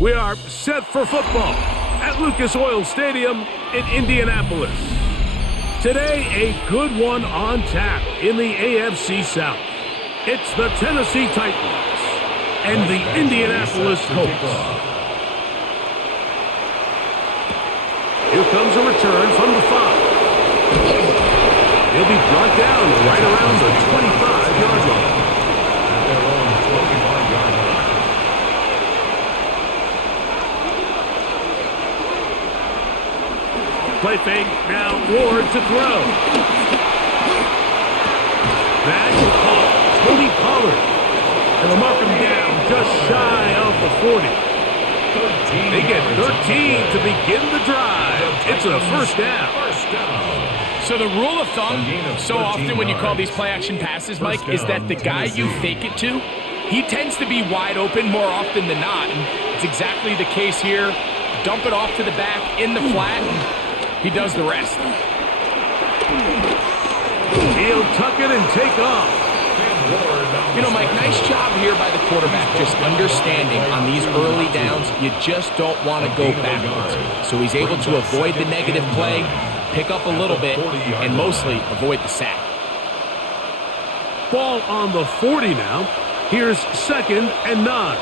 We are set for football at Lucas Oil Stadium in Indianapolis. Today, a good one on tap in the AFC South. It's the Tennessee Titans and the Indianapolis Colts. Here comes a return from the 5. He'll be brought down right around the 25-yard line. At their own 25-yard line. Play fake, now Ward to throw. Back caught, Tony Pollard. And they'll mark him down just shy of the 40. They get 13 to begin the drive. It's a first down. So the rule of thumb, so often when you call these play-action passes, Mike, is that the guy you fake it to, he tends to be wide open more often than not. And it's exactly the case here. Dump it off to the back in the flat, and he does the rest. He'll tuck it and take off. You know, Mike, nice job here by the quarterback, just understanding on these early downs, you just don't want to go backwards. So he's able to avoid the negative play, pick up a little bit, and mostly avoid the sack. Ball on the 40 now. Here's 2nd and 9.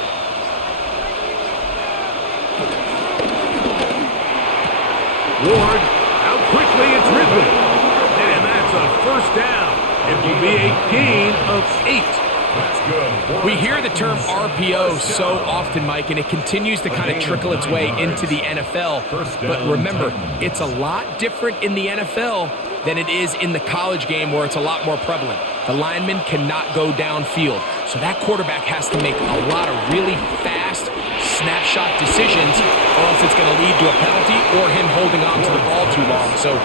Ward, out quickly, it's Ridley. And that's a first down. It will be a gain of 8. That's good. We hear the term RPO so often, Mike, and it continues to kind of trickle its way into the NFL. But remember, it's a lot different in the NFL than it is in the college game where it's a lot more prevalent. The lineman cannot go downfield. So that quarterback has to make a lot of really fast snapshot decisions, or else it's going to lead to a penalty or him holding on to the ball too long. So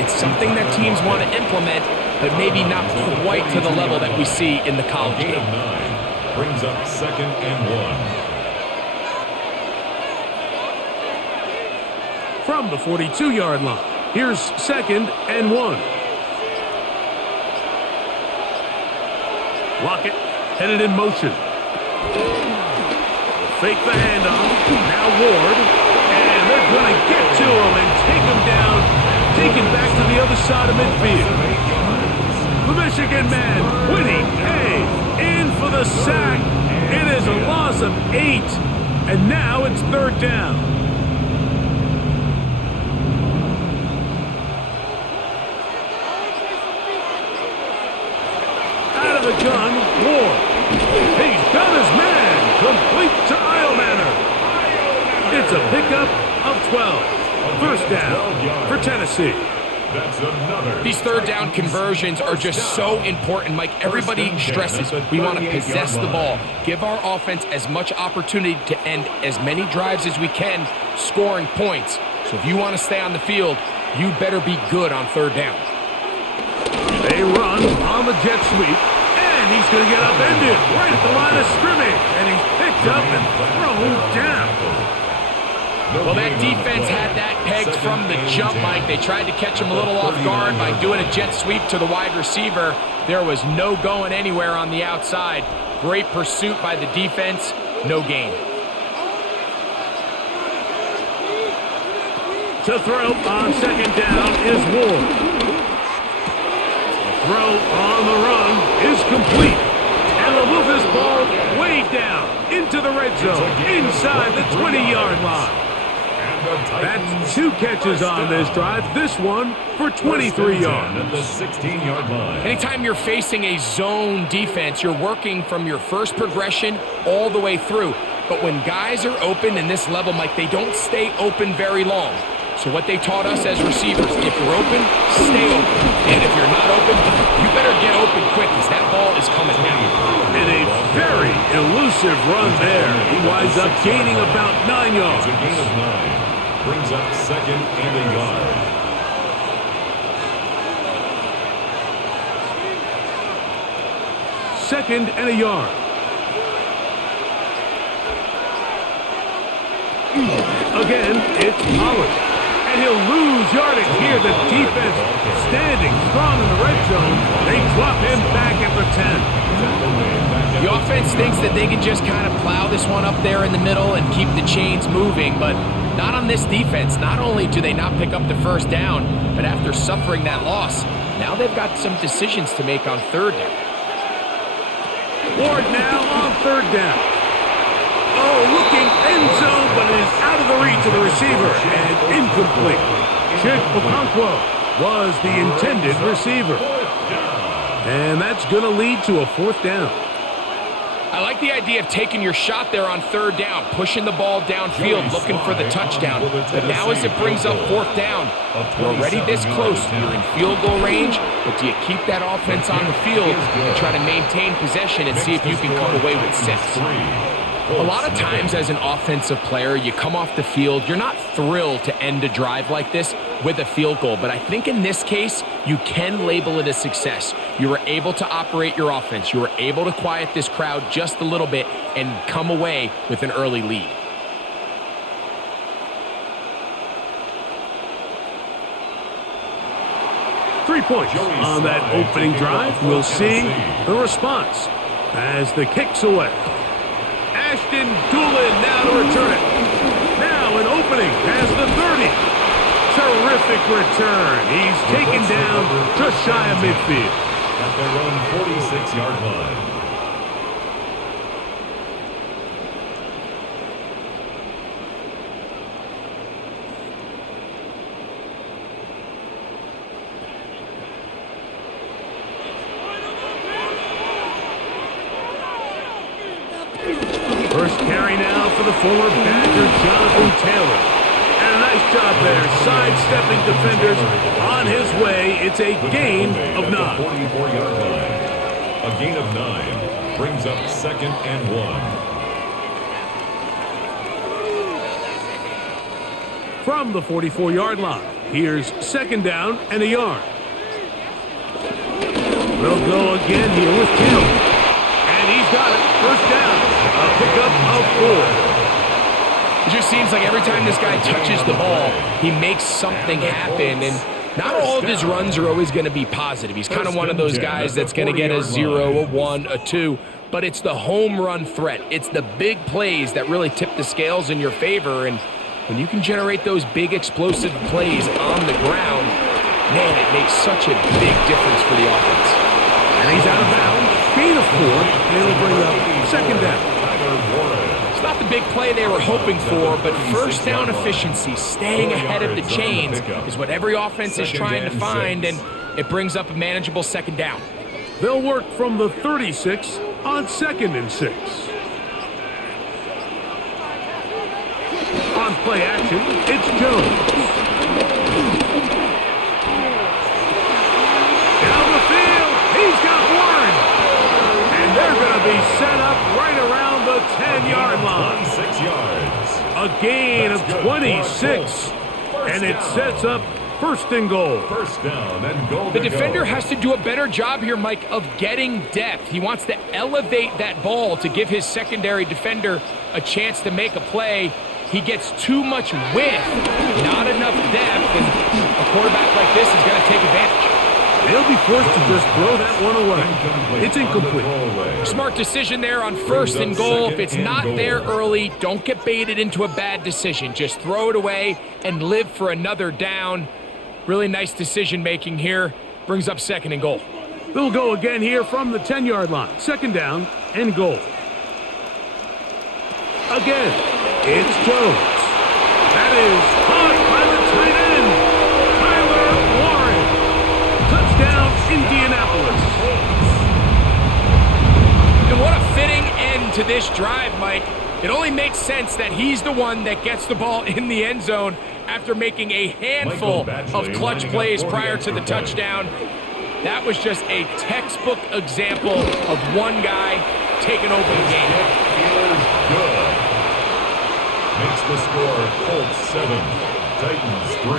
it's something that teams want to implement, but maybe not quite to the level that we see in the college game. 9 brings up 2nd and 1. From the 42-yard line, here's 2nd and 1. Lockett headed in motion. Fake the handoff. Now Ward. And they're going to get to him and take him down. Taken back to the other side of midfield. The Michigan man, Quiddy K, in for the sack. It is a loss of 8. And now it's 3rd down. Out of the gun, Ward. He's got his man. Complete to Eilmanner. It's a pickup of 12. First down for Tennessee. That's another. These 3rd down conversions are just so important, Mike. Everybody stresses we want to possess the ball, give our offense as much opportunity to end as many drives as we can, scoring points. So if you want to stay on the field, you better be good on 3rd down. They run on the jet sweep, and he's going to get upended right at the line of scrimmage, and he's picked up and thrown down. Well, that defense had that pegged from the jump, Mike. They tried to catch him a little off guard by doing a jet sweep to the wide receiver. There was no going anywhere on the outside. Great pursuit by the defense, no gain. To throw on 2nd down is Ward. The throw on the run is complete. And they'll move this ball way down into the red zone, inside the 20-yard line. That's 2 catches on this drive. This one for 23 yards. At the 16-yard line. Anytime you're facing a zone defense, you're working from your first progression all the way through. But when guys are open in this level, Mike, they don't stay open very long. So what they taught us as receivers, if you're open, stay open. And if you're not open, you better get open quick because that ball is coming down. And a very elusive run there. He winds up gaining about 9 yards. It's a gain of 9. Brings up 2nd and a yard. Second and a yard. Again, it's Pollard. And he'll lose yardage here. The defense standing strong in the red zone. They drop him back at the 10. The offense thinks that they can just kind of plow this one up there in the middle and keep the chains moving, but not on this defense. Not only do they not pick up the first down, but after suffering that loss, now they've got some decisions to make on third down. Ward now on third down. Oh, looking end zone, but it is out of the reach of the receiver and incomplete. Chig Okonkwo was the intended receiver. And that's going to lead to a fourth down. I like the idea of taking your shot there on third down, pushing the ball downfield, looking for the touchdown. But now as it brings up fourth down, you're already this close. You're in field goal range, but do you keep that offense on the field and try to maintain possession and see if you can come away with 6? A lot of times as an offensive player, you come off the field, you're not thrilled to end a drive like this with a field goal. But I think in this case, you can label it a success. You were able to operate your offense. You were able to quiet this crowd just a little bit and come away with an early lead. Three points on that opening drive. We'll see the response as the kick's away. Ashton Doolin now to return it. Now an opening past the 30. Terrific return. He's taken down just shy of midfield. At their own 46-yard line. First carry now for the former Badger, Jonathan Taylor. And a nice job there, sidestepping defenders on his way. It's a gain of 9. 44-yard line. A gain of 9 brings up 2nd and 1. From the 44-yard line, here's 2nd down and a yard. They'll go again here with Kim. And he's got it. First down. A pickup of 4. It just seems like every time this guy touches the ball, he makes something happen. And not all of his runs are always going to be positive. He's kind of one of those guys that's going to get a 0, a 1, a 2. But it's the home run threat. It's the big plays that really tip the scales in your favor. And when you can generate those big explosive plays on the ground, man, it makes such a big difference for the offense. And he's out of bounds. Gain of 4. And it'll bring up 2nd down. It's not the big play they were hoping for, but first down efficiency, staying ahead of the chains, is what every offense is trying to find, and it brings up a manageable 2nd down. They'll work from the 36 on 2nd and 6. On play action, it's Jones. Down the field, he's got one. And they're going to be set up right around the 10-yard line. 26 yards. A gain of 26. And it sets up 1st and goal. First down and goal. The defender has to do a better job here, Mike, of getting depth. He wants to elevate that ball to give his secondary defender a chance to make a play. He gets too much width, not enough depth, and a quarterback like this is going to take advantage. They'll be forced to just throw that one away. It's incomplete. Smart decision there on 1st and goal. If it's not there early, don't get baited into a bad decision. Just throw it away and live for another down. Really nice decision making here. Brings up 2nd and goal. They'll go again here from the 10-yard line. 2nd down and goal. Again, it's Jones. That is caught by the tight end, Tyler Warren. Touchdown, Indianapolis. And what a fitting end to this drive, Mike. It only makes sense that he's the one that gets the ball in the end zone after making a handful of clutch plays prior to the touchdown. That was just a textbook example of one guy taking over the game. Good. Makes the score Colts 7, Titans 3.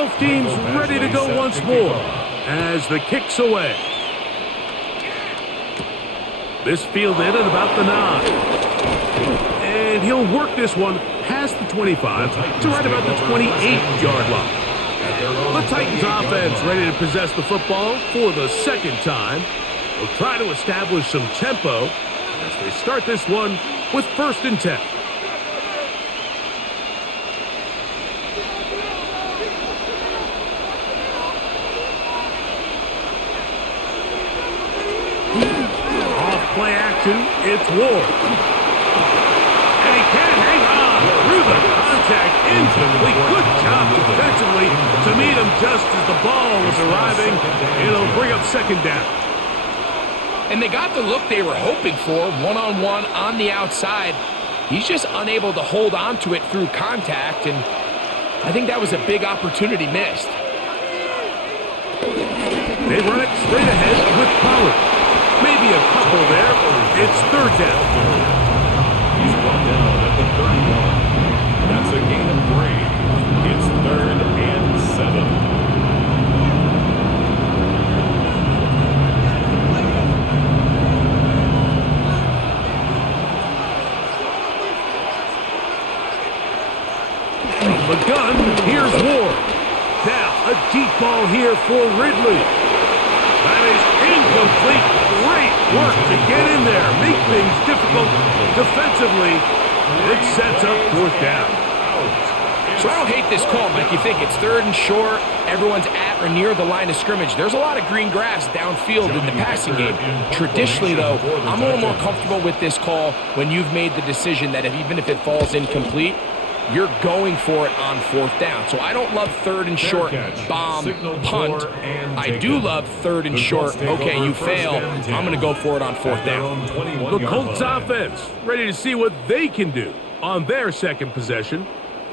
Both teams ready to go once more as the kick's away. This fielded at about the 9. And he'll work this one past the 25 to right about the 28-yard line. The Titans offense ready to possess the football for the second time. They'll try to establish some tempo as they start this one with 1st and 10. Play action, it's Ward. And he can't hang on through the contact, incomplete. Good job defensively to meet him just as the ball was arriving. It'll bring up 2nd down. And they got the look they were hoping for, one-on-one on the outside. He's just unable to hold on to it through contact, and I think that was a big opportunity missed. They run it straight ahead with Pollard. Maybe a couple there. It's 3rd down. He's brought down at the 31. That's a gain of 3. It's 3rd and 7. From the gun, here's Ward. Now, a deep ball here for Ridley. That is incomplete. Great work to get in there, make things difficult defensively. It sets up 4th down. So I don't hate this call, Mike. You think it's 3rd and short, everyone's at or near the line of scrimmage. There's a lot of green grass downfield in the passing game. Traditionally, though, I'm a little more comfortable with this call when you've made the decision that even if it falls incomplete, you're going for it on 4th down. So I don't love 3rd and short, bomb, punt. I do love 3rd and short, okay, you fail, I'm going to go for it on 4th down. The Colts offense ready to see what they can do on their 2nd possession.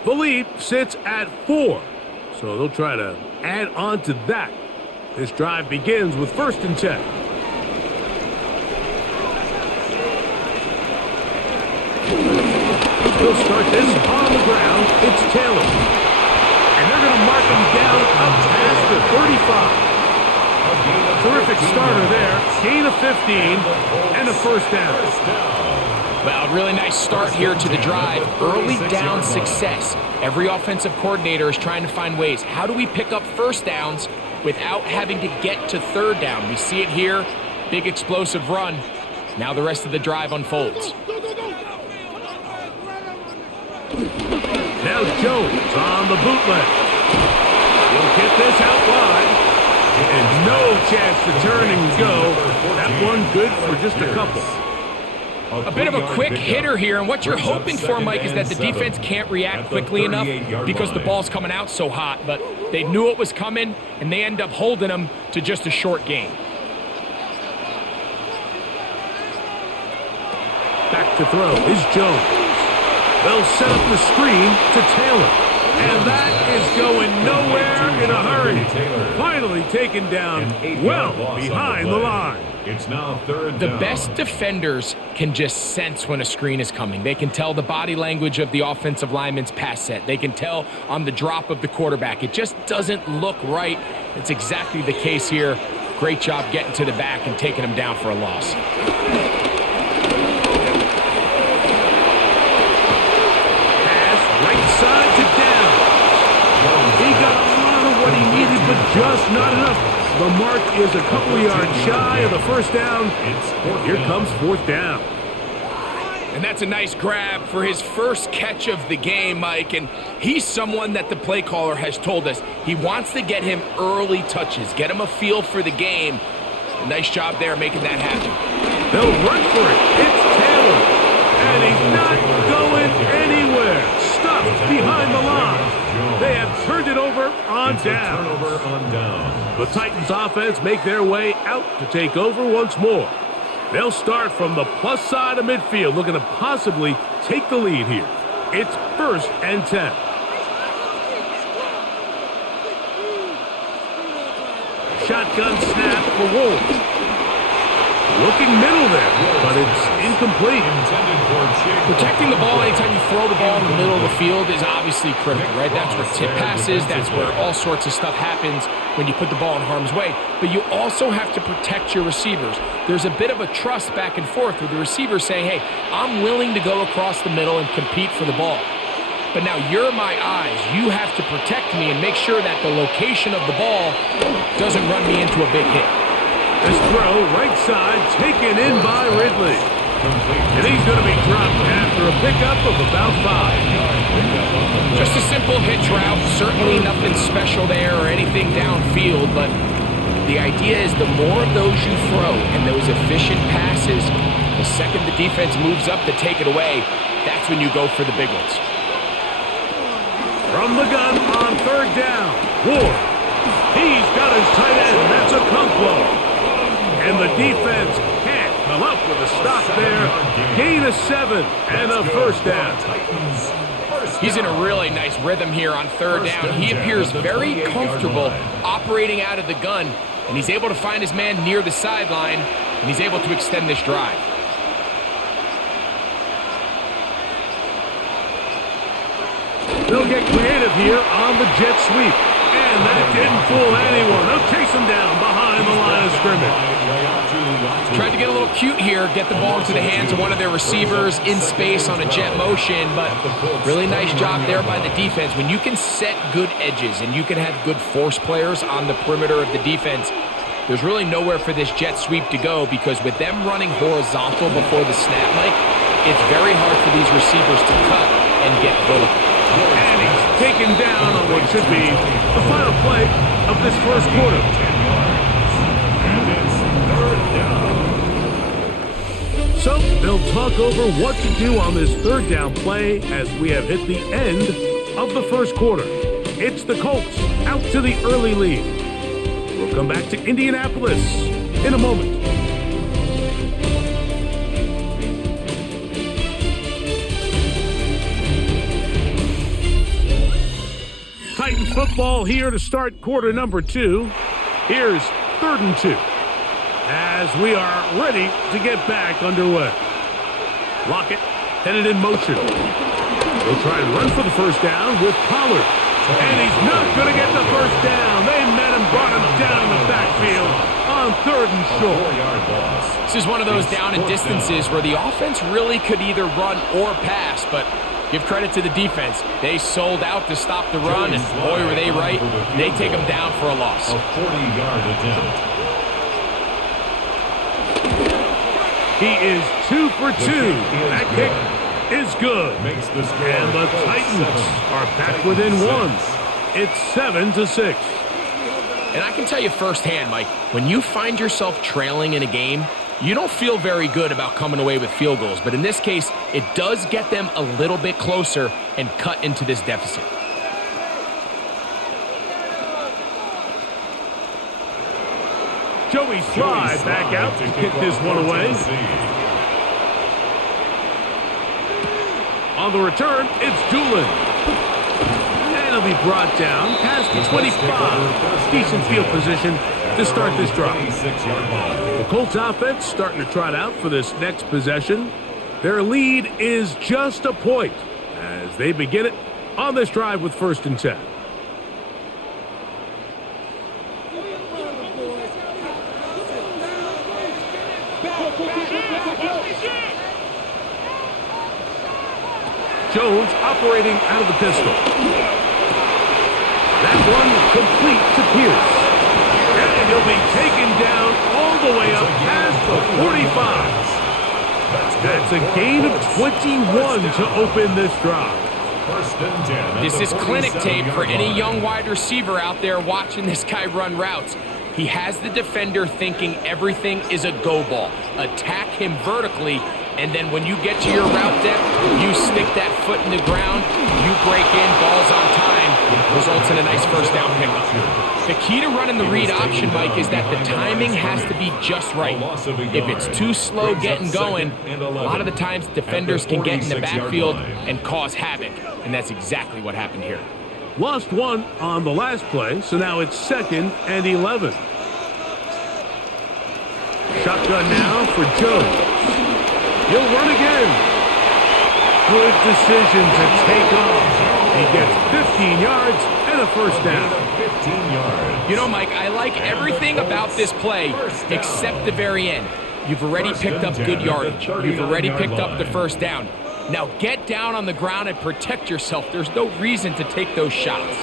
The lead sits at 4, so they'll try to add on to that. This drive begins with 1st and 10. They'll start this on the ground. It's Taylor. And they're going to mark him down up past the 35. Terrific starter there. Gain of 15 and a 1st down. Well, really nice start here to the drive. Early down success. Every offensive coordinator is trying to find ways. How do we pick up 1st downs without having to get to 3rd down? We see it here. Big explosive run. Now the rest of the drive unfolds. Now Jones on the bootleg. He'll get this out wide. And no chance to turn and go. That one good for just a couple. A bit of a quick hitter here, and what you're hoping for, Mike, is that the defense can't react quickly enough because the ball's coming out so hot, but they knew it was coming, and they end up holding them to just a short gain. Back to throw is Jones. They'll set up the screen to Taylor. And that is going nowhere in a hurry. Finally taken down well behind the line. It's now 3rd The down. best defenders can just sense when a screen is coming. They can tell the body language of the offensive lineman's pass set. They can tell on the drop of the quarterback. It just doesn't look right. It's exactly the case here. Great job getting to the back and taking him down for a loss. Side to down. He got a lot of what he needed, but just not enough. The mark is a couple yards shy of the 1st down. Here comes 4th down. And that's a nice grab for his first catch of the game, Mike. And he's someone that the play caller has told us he wants to get him early touches, get him a feel for the game. A nice job there making that happen. They'll run for it. It's Taylor. And he's not going anywhere. Stuffed behind the line. They have turned it over on down. Turnover on down. The Titans offense make their way out to take over once more. They'll start from the plus side of midfield, looking to possibly take the lead here. It's 1st and 10. Shotgun snap for Wolves. Looking middle there, but it's incomplete. Protecting the ball anytime you throw the ball in the middle of the field is obviously critical, right? That's where tip passes, that's where all sorts of stuff happens when you put the ball in harm's way. But you also have to protect your receivers. There's a bit of a trust back and forth with the receiver saying, hey, I'm willing to go across the middle and compete for the ball. But now you're my eyes. You have to protect me and make sure that the location of the ball doesn't run me into a big hit. This throw, right side, taken in by Ridley. And he's going to be dropped after a pickup of about 5. Just a simple hitch route. Certainly nothing special there or anything downfield, but the idea is the more of those you throw and those efficient passes, the second the defense moves up to take it away, that's when you go for the big ones. From the gun on third down, Ward. He's got his tight end. That's a Conquo. And the defense can't come up with a stop there. Gain of 7 and a first down. He's in a really nice rhythm here on third down. He appears very comfortable operating out of the gun, and he's able to find his man near the sideline, and he's able to extend this drive. They'll get creative here on the jet sweep. And that didn't fool anyone. They'll chase him down behind the line of scrimmage. Tried to get a little cute here, get the ball into the hands of one of their receivers in space on a jet motion, but really nice job there by the defense. When you can set good edges and you can have good force players on the perimeter of the defense, there's really nowhere for this jet sweep to go, because with them running horizontal before the snap, Mike, it's very hard for these receivers to cut and get vertical. And he's taken down on what should be the final play of this first quarter. And it's third down. So they'll talk over what to do on this third down play as we have hit the end of the first quarter. It's the Colts out to the early lead. We'll come back to Indianapolis in a moment. Titans football here to start quarter number 2. Here's 3rd and 2 as we are ready to get back underway. Lockett headed in motion. They'll try and run for the first down with Pollard. And he's not going to get the first down. They met him, brought him down in the backfield on 3rd and short. This is one of those down and distances where the offense really could either run or pass, but give credit to the defense. They sold out to stop the run, and boy, were they right. They take them down for a loss. A 40-yard attempt. He is 2 for 2. That kick is good. And the Titans are back within 1. It's 7-6. And I can tell you firsthand, Mike, when you find yourself trailing in a game, you don't feel very good about coming away with field goals. But in this case, it does get them a little bit closer and cut into this deficit. Joey Slye back out to kick this one away. On the return, it's Doolin. And he'll be brought down past the 25. Decent field position to start this drive. The Colts offense starting to trot out for this next possession. Their lead is just a point as they begin it on this drive with 1st and 10. Jones operating out of the pistol. That one complete to Pierce. And he'll be taken down all the way up past the 45. That's a gain of 21 to open this drive. This is clinic tape for any young wide receiver out there watching this guy run routes. He has the defender thinking everything is a go ball. Attack him vertically, and then when you get to your route depth, you stick that foot in the ground, you break in, balls on time, results in a nice first down pickup. The key to running the read option, Mike, is that the timing has to be just right. If it's too slow getting going, a lot of the times defenders can get in the backfield and cause havoc, and that's exactly what happened here. Lost one on the last play, so now it's 2nd and 11. Shotgun now for Jones. He'll run again. Good decision to take off. He gets 15 yards and a first down. 15 yards. You know, Mike, I like everything about this play except the very end. You've already picked up good yardage. You've already picked up the first down. Now get down on the ground and protect yourself. There's no reason to take those shots.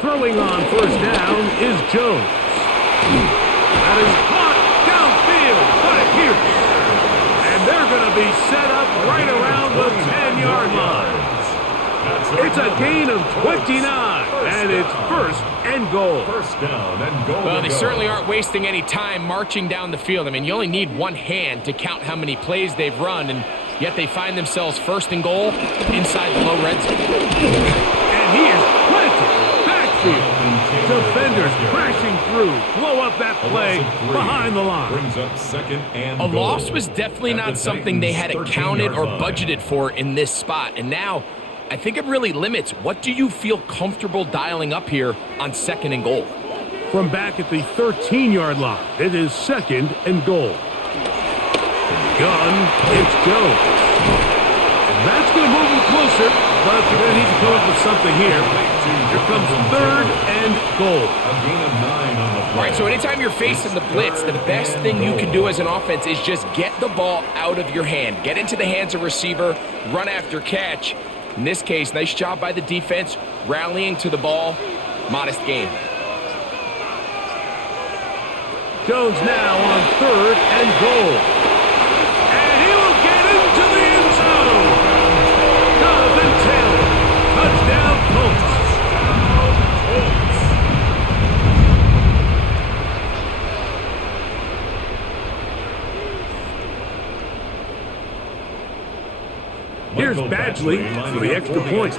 Throwing on first down is Jones. That is caught downfield by Pierce. And they're going to be set up right around the 10-yard line. It's a gain of 29, and it's first and goal. First down and goal. Well, they certainly aren't wasting any time marching down the field. I mean, you only need one hand to count how many plays they've run, and yet they find themselves first and goal inside the low red zone. And he is planted. Defenders crashing through, blow up that play behind the line. Brings up second and A goal. loss was definitely not something they had accounted or budgeted for in this spot. And now, I think it really limits. What do you feel comfortable dialing up here on second and goal? From back at the 13-yard line, it is second and goal. From the gun, it's Jones. And that's going to move him closer, but they're going to need to come up with something here. Here comes third and goal. A gain of 9 on the play. All right, so anytime you're facing the blitz, the best thing you can do as an offense is just get the ball out of your hand. Get into the hands of receiver, run after catch. In this case, nice job by the defense, rallying to the ball. Modest gain. Jones now on third and goal. And he will get into the end zone. Jonathan Taylor, touchdown Colts. Here's Badgley for the extra point.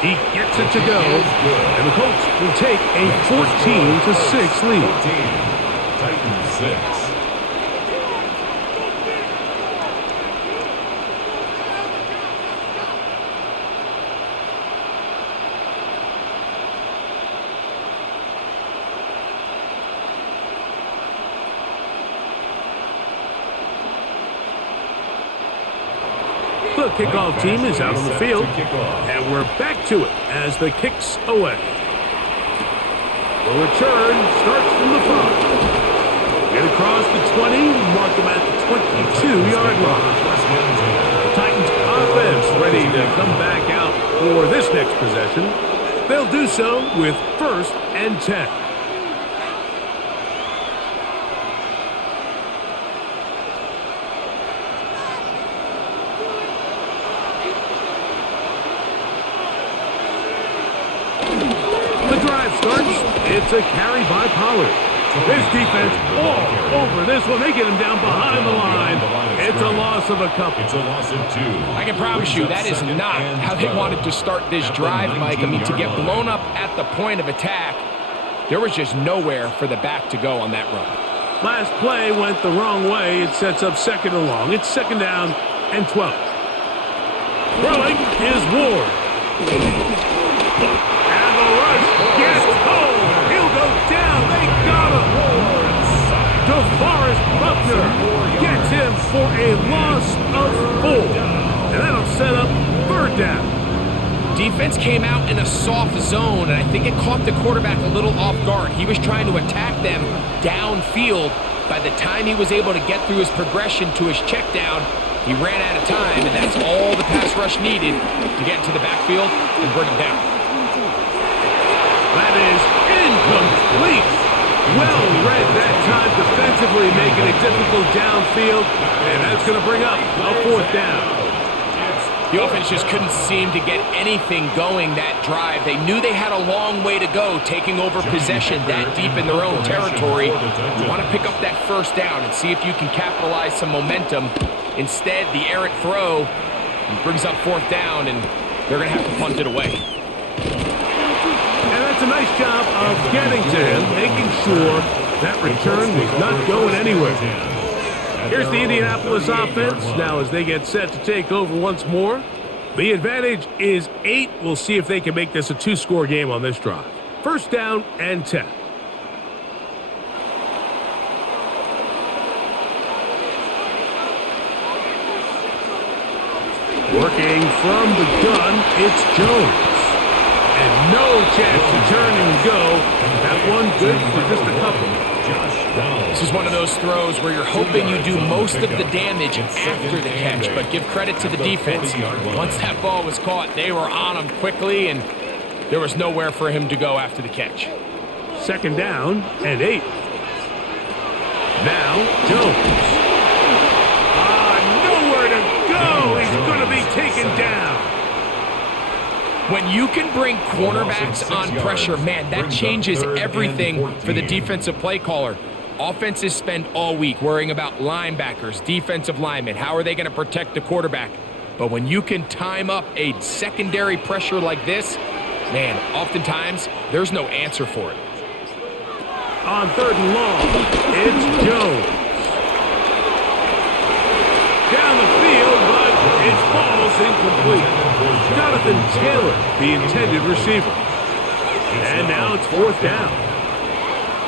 He gets it to go, and the Colts will take a 14-6 lead. Titans 6. The kickoff team is out on the field, and we're back to it as the kick's away. The return starts from the 5. Get across the 20, mark them at the 22-yard line. The Titans offense ready to come back out for this next possession. They'll do so with first and 10. It's a carry by Pollard. This defense all over this one. They get him down behind the line. It's a loss of a couple. It's a loss of 2. I can promise you that is not how they wanted to start this drive, Mike. I mean, to get blown up at the point of attack, there was just nowhere for the back to go on that run. Last play went the wrong way. It sets up second and long. It's second down and 12. Throwing is Ward. And the rush gets home. He'll go down. They got him. DeForest Buckner gets him for a loss of 4. And that'll set up third down. Defense came out in a soft zone, and I think it caught the quarterback a little off guard. He was trying to attack them downfield. By the time he was able to get through his progression to his check down, he ran out of time, and that's all the pass rush needed to get into the backfield and bring him down. That is incomplete. Well read that time defensively, making it difficult downfield, and that's going to bring up a fourth down. The offense just couldn't seem to get anything going that drive. They knew they had a long way to go, taking over possession that deep in their own territory. You want to pick up that first down and see if you can capitalize some momentum. Instead, the errant throw brings up fourth down, and they're going to have to punt it away. And that's a nice job of getting to him, making sure that return was not going anywhere. Here's the Indianapolis offense now as they get set to take over once more. The advantage is 8. We'll see if they can make this a 2-score game on this drive. First down and 10. Working from the gun, it's Jones. And no chance to turn and go. That one good for just a couple. This is one of those throws where you're hoping you do most of the damage after the catch, but give credit to the defense. Once that ball was caught, they were on him quickly, and there was nowhere for him to go after the catch. Second down and 8. Now, Jones. Nowhere to go. He's going to be taken down. When you can bring cornerbacks on pressure, man, that changes everything for the defensive play caller. Offenses spend all week worrying about linebackers, defensive linemen. How are they going to protect the quarterback? But when you can time up a secondary pressure like this, man, oftentimes there's no answer for it. On 3rd and long, it's Jones. Down the field, but it falls incomplete. Jonathan Taylor, the intended receiver. And now it's 4th down.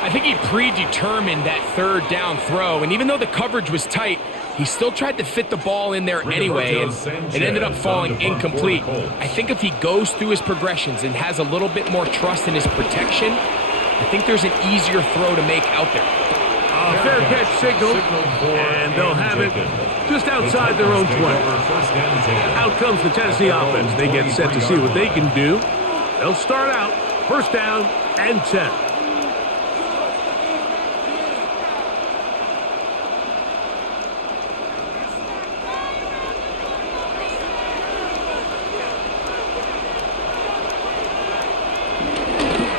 I think he predetermined that 3rd down throw, and even though the coverage was tight, he still tried to fit the ball in there anyway, and it ended up falling incomplete. I think if he goes through his progressions and has a little bit more trust in his protection, I think there's an easier throw to make out there. A fair catch signal, and they'll have it just outside their own 20. Out comes the Tennessee offense. They get set to see what they can do. They'll start out 1st down and 10.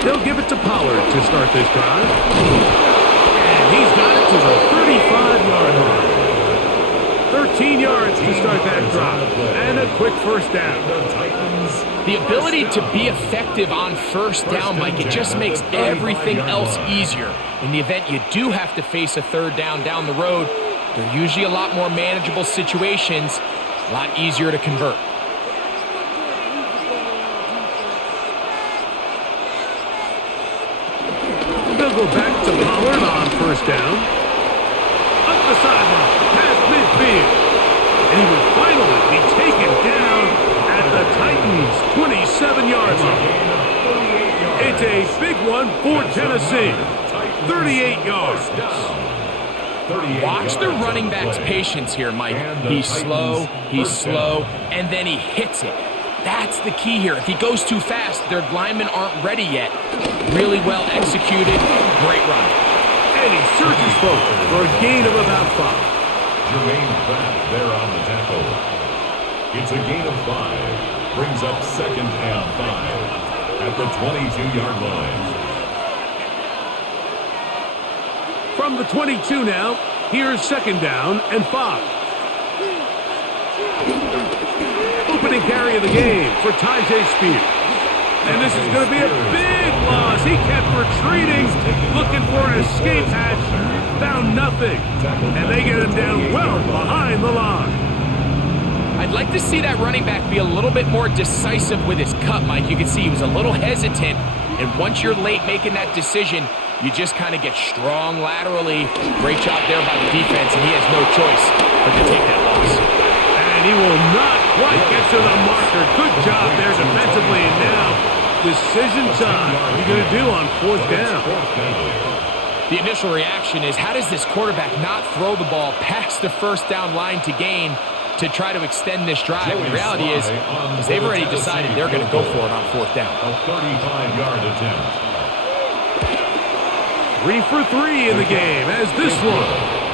They'll give it to Pollard to start this drive. And he's got it to the 35-yard line. 13 yards to start that drive. And a quick 1st down. The ability to be effective on 1st down, Mike, it just makes everything else easier. In the event you do have to face a 3rd down the road, they're usually a lot more manageable situations, a lot easier to convert. They'll go back to Pollard on 1st down. Up the sideline, past midfield. And he will finally be taken down at the Titans' 27-yard line. It's a big one for Tennessee. 38 yards. Watch the running back's patience here, Mike. He's slow, and then he hits it. That's the key here. If he goes too fast, their linemen aren't ready yet. Really well executed. Great run. And he surges forward for a gain of about 5. Jermaine Pratt there on the tackle. It's a gain of 5. Brings up 2nd and 5 at the 22-yard line. From the 22 now, here's 2nd down and 5. Opening carry of the game for Tyjae Spears. And this is going to be a big loss. He kept retreating, looking for an escape hatch, found nothing. And they get him down well behind the line. I'd like to see that running back be a little bit more decisive with his cut, Mike. You can see he was a little hesitant, and once you're late making that decision, you just kind of get strong laterally. Great job there by the defense, and he has no choice but to take that loss. And he will not quite get to the marker. Good job there defensively, and now decision time. What are you going to do on 4th down? The initial reaction is, how does this quarterback not throw the ball past the 1st down line to gain to try to extend this drive? And the reality is they've already decided they're going to go for it on 4th down. A 35-yard attempt. 3 for 3 in the game, as this one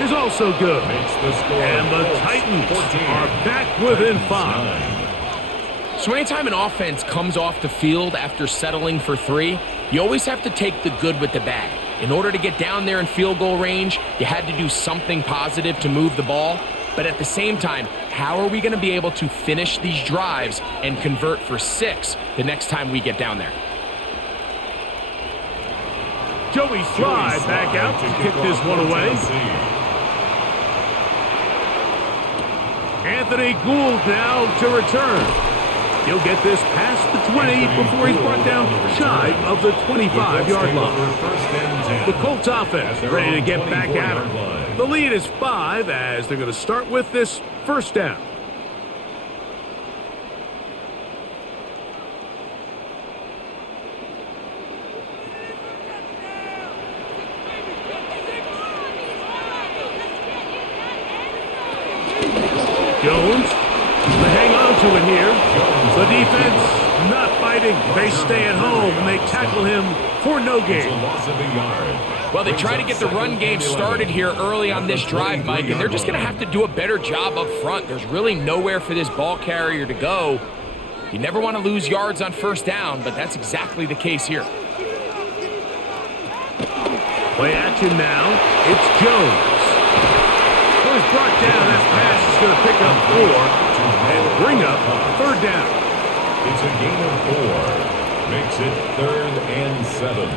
is also good. And the Titans are back within 5. So anytime an offense comes off the field after settling for 3, you always have to take the good with the bad. In order to get down there in field goal range, you had to do something positive to move the ball. But at the same time, how are we going to be able to finish these drives and convert for 6 the next time we get down there? Joey Slide back out to kick this one away. Anthony Gould now to return. He'll get this past the 20 before he's brought down shy of the 25-yard line. The Colts offense ready to get back at him. The lead is 5 as they're going to start with this first down. Jones, they hang on to it here. The defense not biting. They stay at home and they tackle him for no gain. Well, they try to get the run game started here early on this drive, Mike, and they're just going to have to do a better job up front. There's really nowhere for this ball carrier to go. You never want to lose yards on first down, but that's exactly the case here. Play action now. It's Jones. He's brought down. That pass is going to pick up 4 and bring up third down. It's a gain of 4. Makes it 3rd and 7.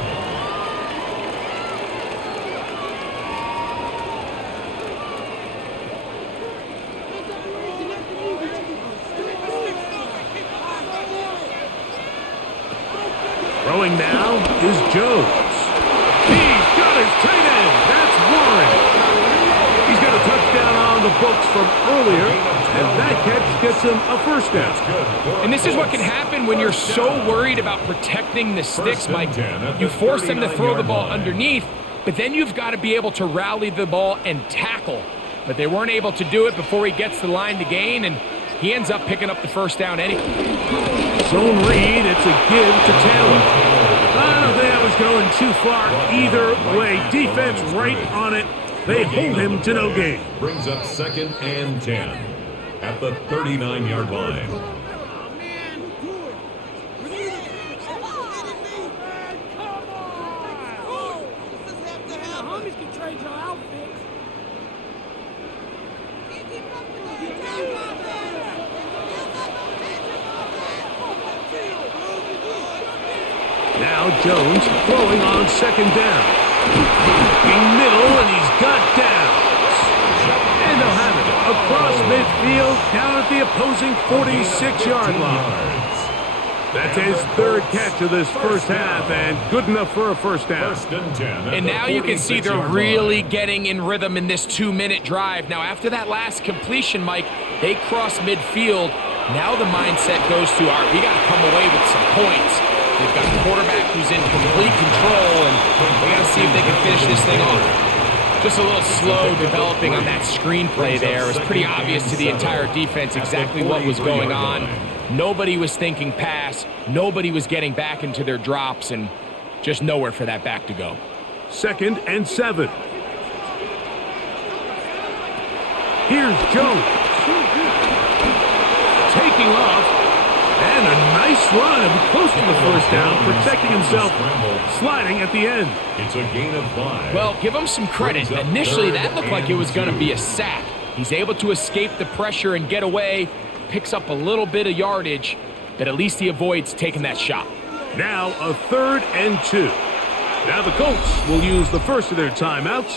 Throwing now is Jones. He's got his tight end. That's Warren. He's got a touchdown on the books from earlier, and that catch gets him a first down. And this is what can happen when you're so worried about protecting the sticks, Mike. You force them to throw the ball underneath, but then you've got to be able to rally the ball and tackle. But they weren't able to do it before he gets the line to gain, and he ends up picking up the first down anyway. Zone read, it's a give to Taylor. I don't think that was going too far either way. Defense right on it. They hold him to no gain. Brings up 2nd and 10 at the 39-yard line. Now Jones throwing on 2nd down. In middle, and he's got downs. And they'll have it across midfield, down at the opposing 46-yard line. That's his 3rd catch of this first half, and good enough for a first down. And now you can see they're really getting in rhythm in this 2-minute drive. Now, after that last completion, Mike, they cross midfield. Now the mindset goes to, all right, we got to come away with some points. They've got a quarterback who's in complete control, and they got to see if they can finish this thing off. Just a little slow developing on that screenplay there. It was pretty obvious to the entire defense exactly what was going on. Nobody was thinking pass. Nobody was getting back into their drops, and just nowhere for that back to go. 2nd and 7. Here's Jones. Taking off. And a nice run, and close to the first down, protecting himself, sliding at the end. It's a gain of 5. Well, give him some credit. Initially, that looked like it was going to be a sack. He's able to escape the pressure and get away, picks up a little bit of yardage, but at least he avoids taking that shot. Now a 3rd and 2. Now the Colts will use the first of their timeouts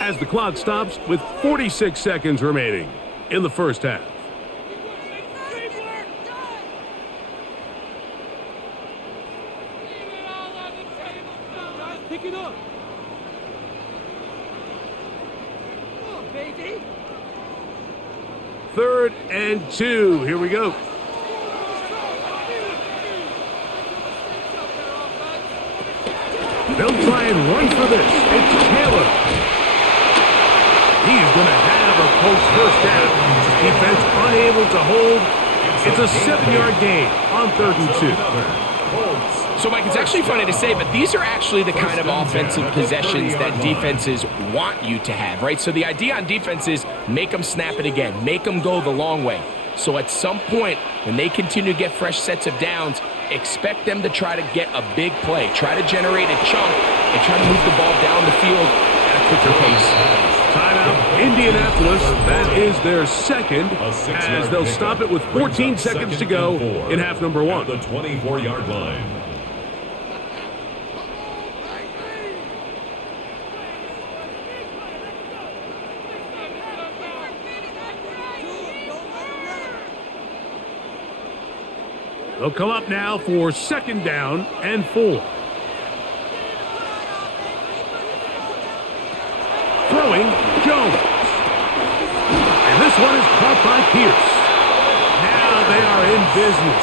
as the clock stops with 46 seconds remaining in the first half. Pick it up. Come on, baby. 3rd and 2. Here we go. They'll try and run for this. It's Taylor. He is going to have a Colts first down. Defense unable to hold. It's a 7-yard gain on 3rd and 2. So, Mike, it's actually funny to say, but these are actually the kind of offensive possessions that defenses want you to have, right? So the idea on defense is make them snap it again, make them go the long way. So at some point, when they continue to get fresh sets of downs, expect them to try to get a big play, try to generate a chunk, and try to move the ball down the field at a quicker pace. Timeout, Indianapolis. That is their 2nd, as they'll stop it with 14 seconds to go in half number 1. The 24-yard line. They'll come up now for 2nd down and 4. Throwing, Jones. And this one is caught by Pierce. Now they are in business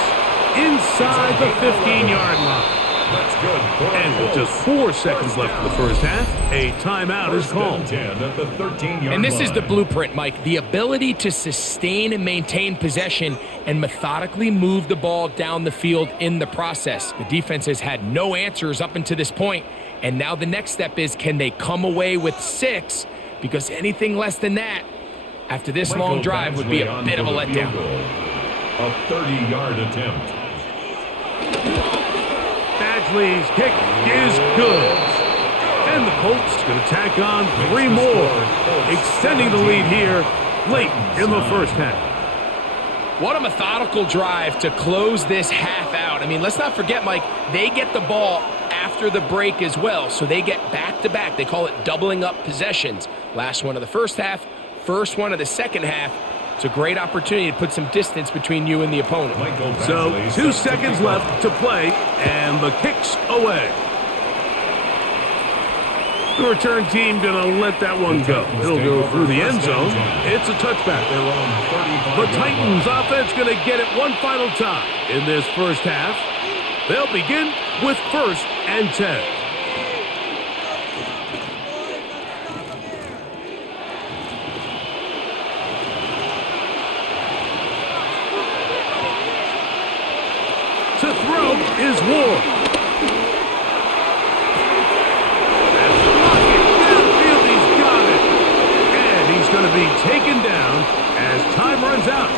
inside the 15-yard line. That's good. And with just 4 seconds left in the first half, a timeout is called. 10 at the 13-yard line. And this is the blueprint, Mike. The ability to sustain and maintain possession and methodically move the ball down the field in the process. The defense has had no answers up until this point, and now the next step is, can they come away with 6? Because anything less than that, after this long drive, would be a bit of a letdown. A 30-yard attempt. Badgley's kick is good. And the Colts going to tack on 3 more, extending the lead here late in the first half. What a methodical drive to close this half out. I mean, let's not forget, Mike, they get the ball after the break as well, so they get back-to-back. They call it doubling up possessions. Last one of the first half, first one of the second half. It's a great opportunity to put some distance between you and the opponent. So 2 seconds left to play, and the kick's away. The return team going to let that one go. It'll go through the end zone. It's a touchback. The Titans offense going to get it one final time in this first half. They'll begin with 1st and 10. To throw is Ward. That's a rocket. Downfield, he's got it. And he's going to be taken down as time runs out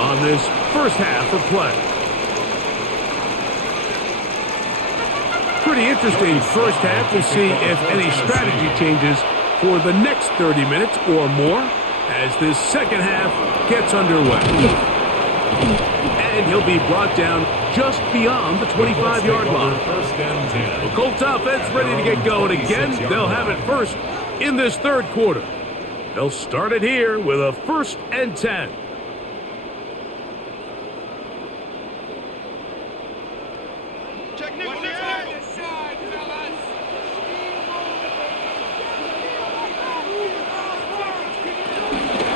on this first half of play. Pretty interesting first half. We'll see if any strategy changes for the next 30 minutes or more as this second half gets underway. And he'll be brought down just beyond the 25-yard line. The Colts offense ready to get going again. They'll have it first in this 3rd quarter. They'll start it here with a 1st and 10.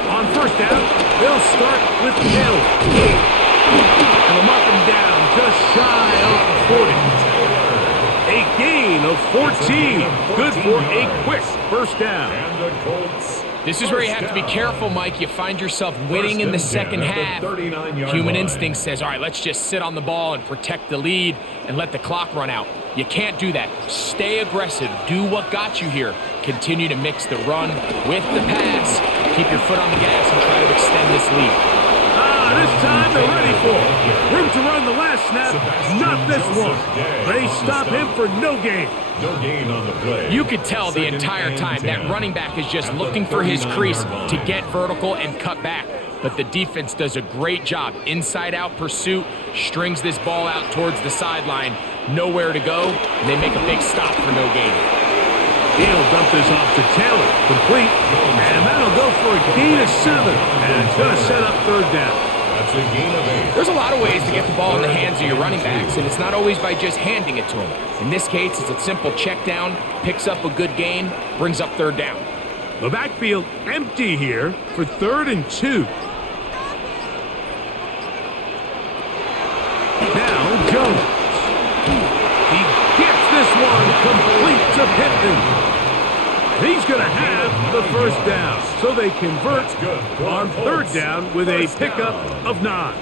On 1st down, they'll start with Taylor. And they'll mark him down just shy of 40. A gain of 14. Good for a quick first down. And the Colts. This is where you have to be careful, Mike. You find yourself winning in the second half. Human instinct says, all right, let's just sit on the ball and protect the lead and let the clock run out. You can't do that. Stay aggressive. Do what got you here. Continue to mix the run with the pass. Keep your foot on the gas and try to extend this lead. This time they're ready for it. Room to run the last snap, not this one. They stop him for no gain. No gain on the play. You could tell the entire time that running back is just looking for his crease to get vertical and cut back. But the defense does a great job. Inside-out pursuit, strings this ball out towards the sideline. Nowhere to go, and they make a big stop for no gain. He'll dump this off to Taylor, complete, and that'll go for a gain of 7, and it's going to set up 3rd down. That's a gain of 8. There's a lot of ways to get the ball in the hands of your running backs, and it's not always by just handing it to them. In this case, it's a simple check down, picks up a good gain, brings up 3rd down. The backfield empty here for 3rd and 2. Now Jones. He gets this one complete to Pittman. He's going to have the 1st down, so they convert on 3rd down with a pickup of 9.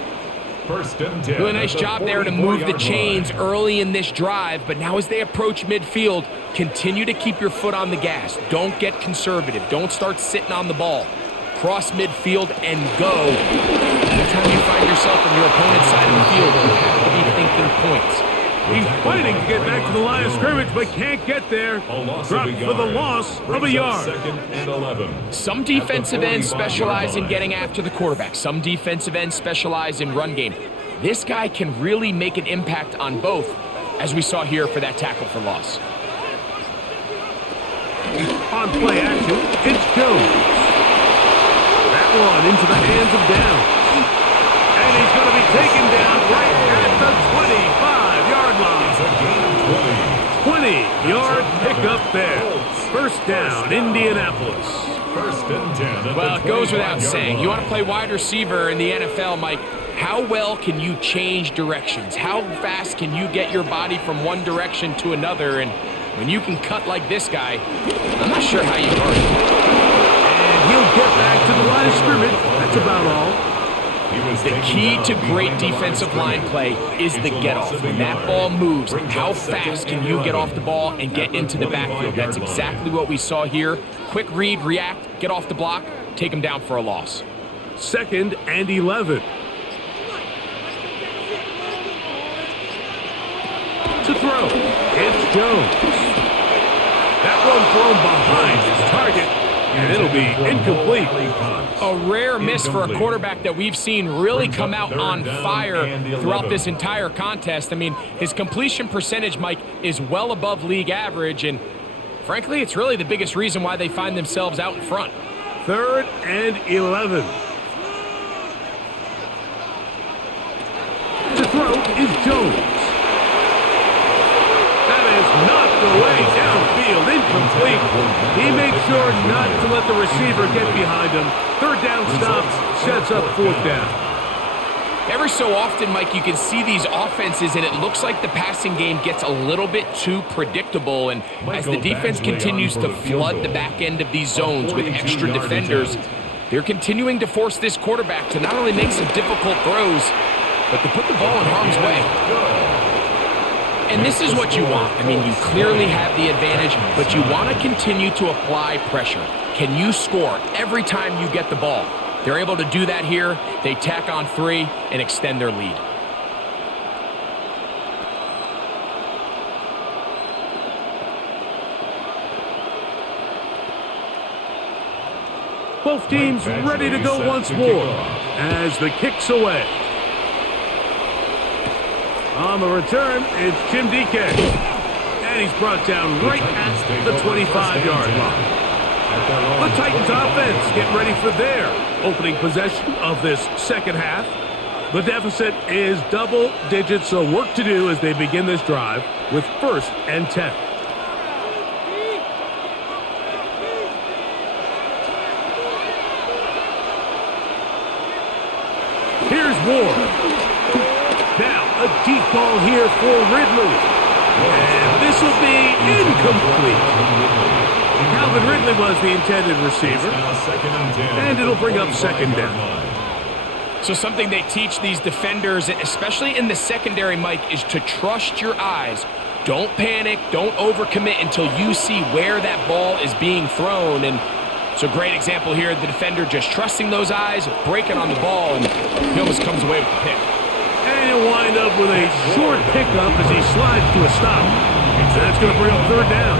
1st and 10. Really nice job there to move the chains early in this drive, but now as they approach midfield, continue to keep your foot on the gas. Don't get conservative. Don't start sitting on the ball. Cross midfield and go. Anytime you find yourself on your opponent's side of the field, you have to be thinking points. He's fighting to get back to the line of scrimmage, but can't get there. Dropped for the loss of a yard. 2nd and 11. Some defensive ends specialize in getting after the quarterback. Some defensive ends specialize in run game. This guy can really make an impact on both, as we saw here for that tackle for loss. On play action, it's Jones. That one into the hands of Downs. And he's going to be taken down right at the up there. First down, Indianapolis. First and 10. Well, it goes without saying. You want to play wide receiver in the NFL, Mike. How well can you change directions? How fast can you get your body from one direction to another? And when you can cut like this guy, I'm not sure how you guard him. And he'll get back to the line of scrimmage. That's about all. The key to great defensive line play is the get-off. When that ball moves, how fast can you get off the ball and get into the backfield? That's exactly what we saw here. Quick read, react, get off the block, take him down for a loss. Second and 11. To throw, it's Jones. That one thrown behind his target, and it'll be incomplete. A rare miss for a quarterback that we've seen really come out on fire throughout this entire contest. I mean, his completion percentage, Mike, is well above league average, and frankly, it's really the biggest reason why they find themselves out in front. Third and 11. To throw is Jones. That is knocked away downfield, incomplete. He makes sure not to let the receiver get behind him. Third down stop, sets up fourth down. Every so often, Mike, you can see these offenses, and it looks like the passing game gets a little bit too predictable. And as the defense continues to flood the back end of these zones with extra defenders, they're continuing to force this quarterback to not only make some difficult throws, but to put the ball in harm's way. And this is what you want. I mean, you clearly have the advantage, but you want to continue to apply pressure. Can you score every time you get the ball? They're able to do that here. They tack on 3 and extend their lead. Both teams ready to go once more as the kick's away. On the return, it's Jim DK. And he's brought down right at the 25-yard line. The Titans offense getting ready for their opening possession of this second half. The deficit is double digits, so work to do as they begin this drive with first and 10. Here's Ward. Now, a deep ball here for Ridley. And this will be incomplete. Calvin Ridley was the intended receiver. And it'll bring up second down. So something they teach these defenders, especially in the secondary, Mike, is to trust your eyes. Don't panic. Don't overcommit until you see where that ball is being thrown. And it's a great example here. The defender just trusting those eyes, breaking on the ball, and he almost comes away with the pick. And he'll wind up with a short pickup as he slides to a stop. So that's going to bring up third down.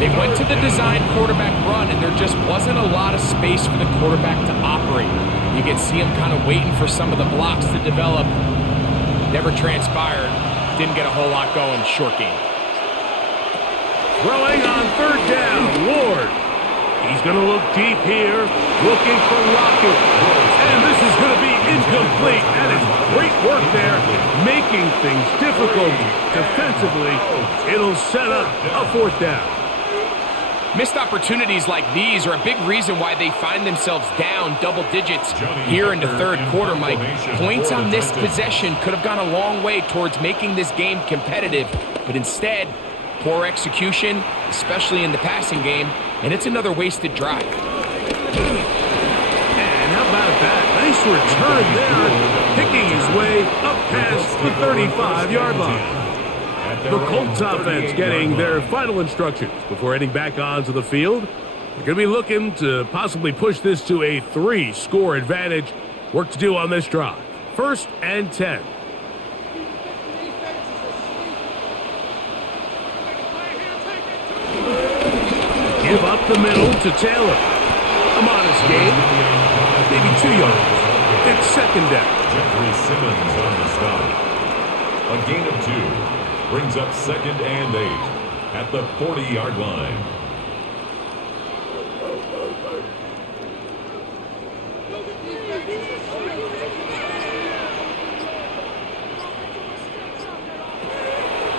They went to the design quarterback run, and there just wasn't a lot of space for the quarterback to operate. You can see him kind of waiting for some of the blocks to develop. Never transpired. Didn't get a whole lot going. Short game. Throwing on third down, Ward. He's going to look deep here, looking for Rocket. And this is going to be incomplete. That is great work there, making things difficult defensively. It'll set up a fourth down. Missed opportunities like these are a big reason why they find themselves down double digits here in the third quarter, Mike. Points on this possession could have gone a long way towards making this game competitive, but instead, poor execution, especially in the passing game, and it's another wasted drive. And how about that? Nice return there, picking his way up past the 35-yard line. The Colts offense getting their final instructions before heading back onto the field. They're going to be looking to possibly push this to a 3-score advantage. Work to do on this drive. First and 10. Give up the middle to Taylor. A modest gain. Maybe 2 yards. It's second down. Jeffrey Simmons on the stop. A gain of 2. Brings up second and 8 at the 40-yard line.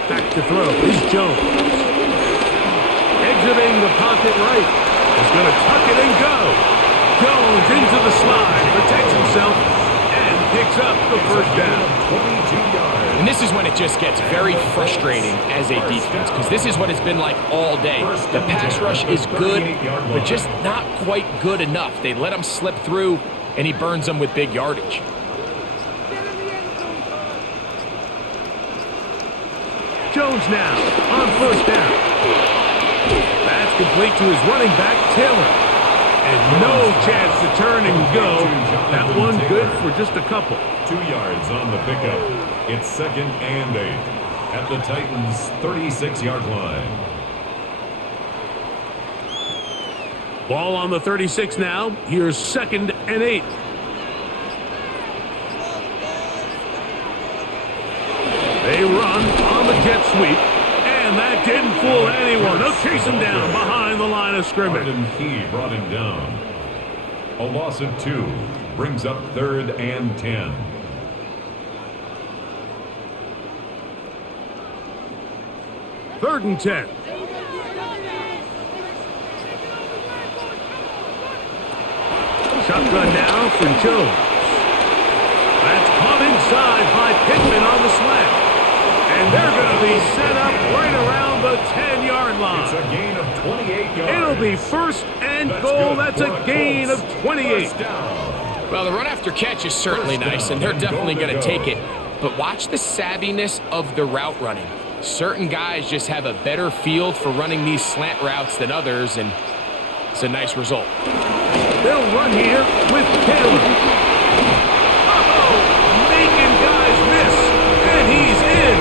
Back to throw is Jones. exiting the pocket right. He's going to tuck it and go. Jones into the slide, protects himself, and picks up the first down. 22 yards. And this is when it just gets very frustrating as a defense, because this is what it's been like all day. The pass rush is good, but just not quite good enough. They let him slip through, and he burns them with big yardage. Jones now on first down. That's complete to his running back, Taylor. And no chance to turn and go. That one good for just a couple. 2 yards on the pickup. It's 2nd and 8 at the Titans' 36-yard line. Ball on the 36 now. Here's 2nd and 8. They run on the jet sweep, and that didn't fool anyone. They'll chase him down behind the line of scrimmage. He brought him down. A loss of 2 brings up 3rd and 10. Third and 10. Shotgun now for Jones. That's caught inside by Pittman on the slant. And they're going to be set up right around the 10-yard line. It's a gain of 28 yards. It'll be 1st and goal. That's a gain of 28. Well, the run after catch is certainly nice, and they're definitely going to take it. But watch the savviness of the route running. Certain guys just have a better feel for running these slant routes than others, and it's a nice result. They'll run here with Taylor. Oh, making guys miss, and he's in.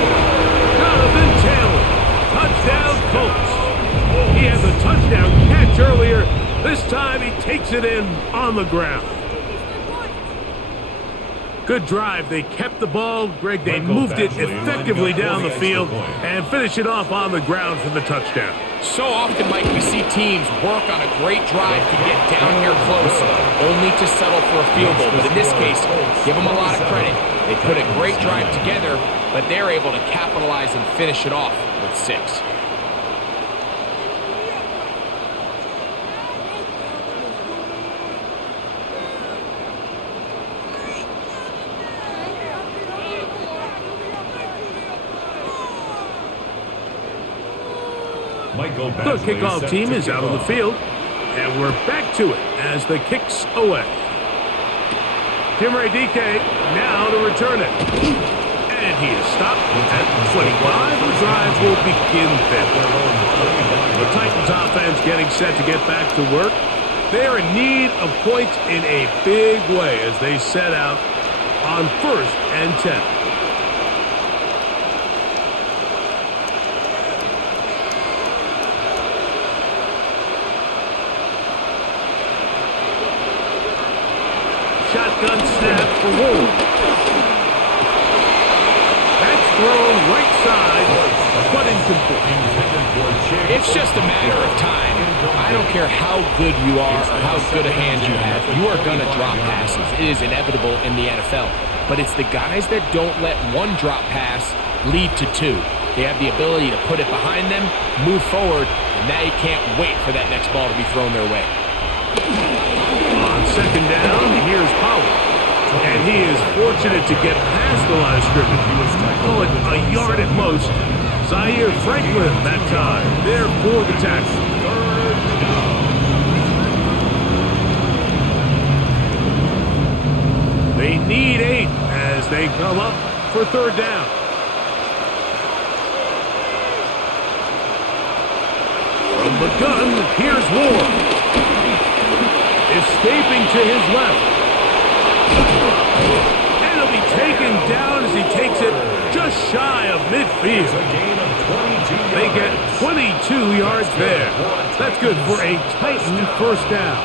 Jonathan Taylor, touchdown Colts. He had the touchdown catch earlier. This time he takes it in on the ground. Good drive. They kept the ball. Greg, they moved it effectively down the field and finish it off on the ground for the touchdown. So often, Mike, we see teams work on a great drive to get down here close, only to settle for a field goal. But in this case, give them a lot of credit. They put a great drive together, but they're able to capitalize and finish it off with 6. The kickoff team is out on the field, and we're back to it as the kick's away. Jimmy DK now to return it. And he is stopped at the 25. The drive will begin then. The Titans offense getting set to get back to work. They are in need of points in a big way as they set out on 1st and 10. Shotgun snap for Ward. That's thrown right side, but incomplete. It's just a matter of time. I don't care how good you are or how good a hand you have. You are going to drop passes. It is inevitable in the NFL. But it's the guys that don't let one drop pass lead to 2. They have the ability to put it behind them, move forward, and now you can't wait for that next ball to be thrown their way. On 2nd down, here's Pollard. And he is fortunate to get past the line of scrimmage. He was tackled a yard at most. Zaire Franklin that time, there for the tackle. They need 8 as they come up for 3rd down. From the gun, here's Ward. Escaping to his left. And he'll be taken down as he takes it just shy of midfield. They get 22 yards there. That's good for a Titan 1st down.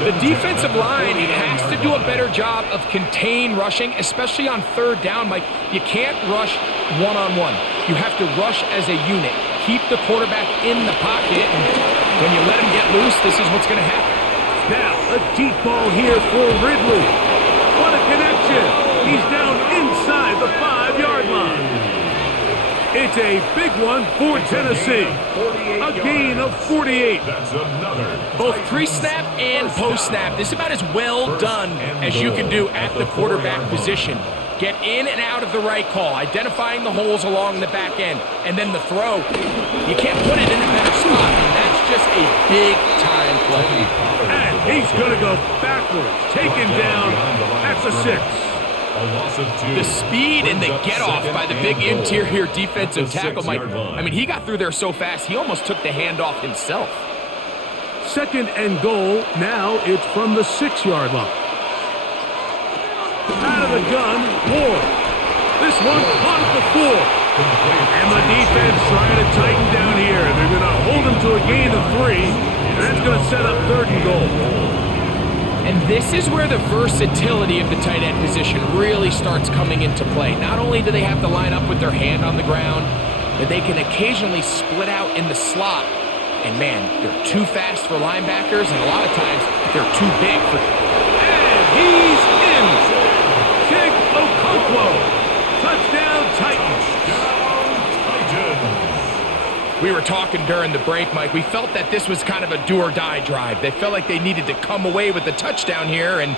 The defensive line has to do a better job of contain rushing, especially on 3rd down, Mike. You can't rush one-on-one. You have to rush as a unit. Keep the quarterback in the pocket, and when you let him get loose, this is what's going to happen. Now, a deep ball here for Ridley. What a connection. He's down inside the 5-yard line. It It's a big one for Tennessee. A gain of 48. That's another. Both pre-snap and post-snap, this is about as well done as you can do at the quarterback position. Get in and out of the right call, identifying the holes along the back end, and then the throw. You can't put it in a better spot, and that's just a big-time play. And he's going to go backwards, taken down at the 6. A loss of 2. The speed and the get-off by the big interior defensive tackle, Mike. 6-yard line. I mean, he got through there so fast, he almost took the handoff himself. 2nd and goal. Now it's from the 6-yard line. Out of the gun, Ward. This one caught at the 4. And the defense trying to tighten down here. They're going to hold him to a gain of 3. And that's going to set up 3rd and goal. And this is where the versatility of the tight end position really starts coming into play. Not only do they have to line up with their hand on the ground, but they can occasionally split out in the slot. And man, they're too fast for linebackers, and a lot of times they're too big for... And he's in! Chig Okonkwo. Touchdown Titans. We were talking during the break, Mike. We felt that this was kind of a do-or-die drive. They felt like they needed to come away with the touchdown here, and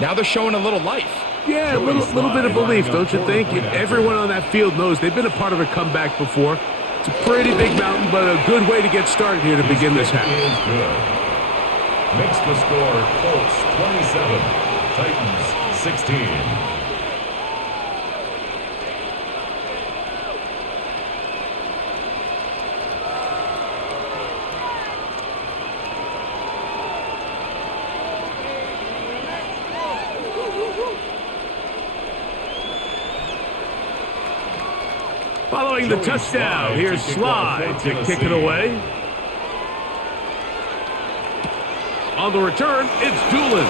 now they're showing a little life. Yeah, a little bit of belief, don't you think? Everyone on that field knows they've been a part of a comeback before. It's a pretty big mountain, but a good way to get started here to begin this half. Makes the score Colts 27, Titans 16. Following the touchdown, here's Slide to kick it away. On the return, it's Doolin.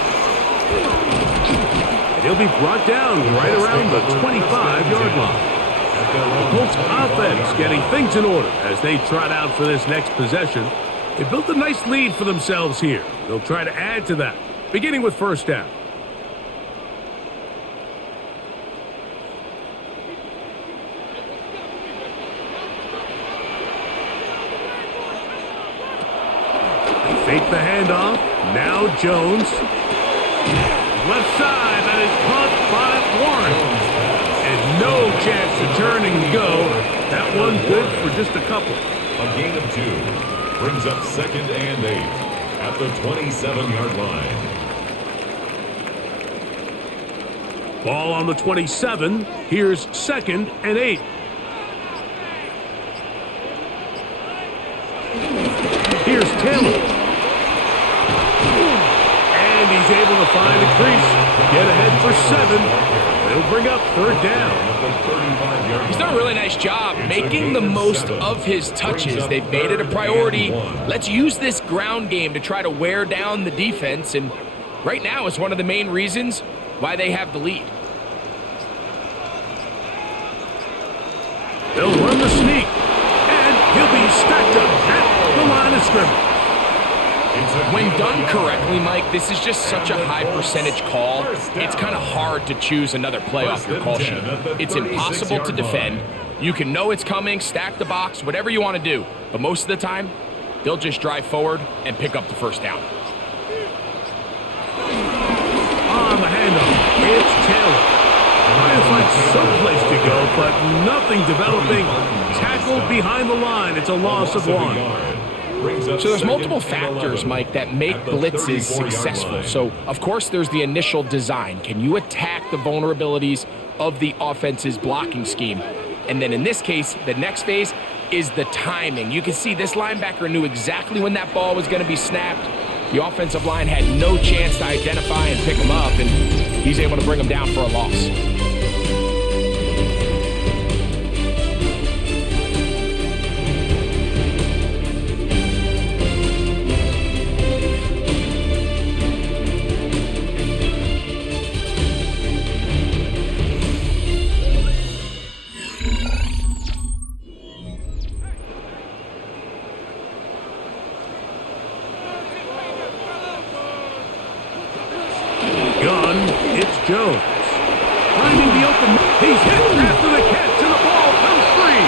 And he'll be brought down right around the 25-yard line. The Colts offense getting things in order as they trot out for this next possession. They built a nice lead for themselves here. They'll try to add to that, beginning with 1st down. Fake the handoff. Now Jones. Left side. That is caught by Warren. And no chance to turn and go. That one good for just a couple. A gain of 2. Brings up 2nd and 8 at the 27-yard line. Ball on the 27. Here's 2nd and 8. Here's Taylor. He's able to find a crease, get ahead for 7. It'll bring up 3rd down. He's done a really nice job making the most of his touches. They've made it a priority. Let's use this ground game to try to wear down the defense, and right now it's one of the main reasons why they have the lead. They'll run the sneak, and he'll be stacked up at the line of scrimmage. When done correctly, Mike, this is just such a high percentage call. It's kind of hard to choose another play off your call sheet. It's impossible to defend. You can know it's coming, stack the box, whatever you want to do. But most of the time, they'll just drive forward and pick up the 1st down. On the handoff, it's Taylor. Trying to find some place to go, but nothing developing. Tackled behind the line. It's a loss of 1. So there's multiple factors, Mike, that make blitzes successful. So, of course, there's the initial design. Can you attack the vulnerabilities of the offense's blocking scheme? And then in this case, the next phase is the timing. You can see this linebacker knew exactly when that ball was going to be snapped. The offensive line had no chance to identify and pick him up, and he's able to bring him down for a loss. Jones. Finding the open. He's hit after the catch, and the ball comes free.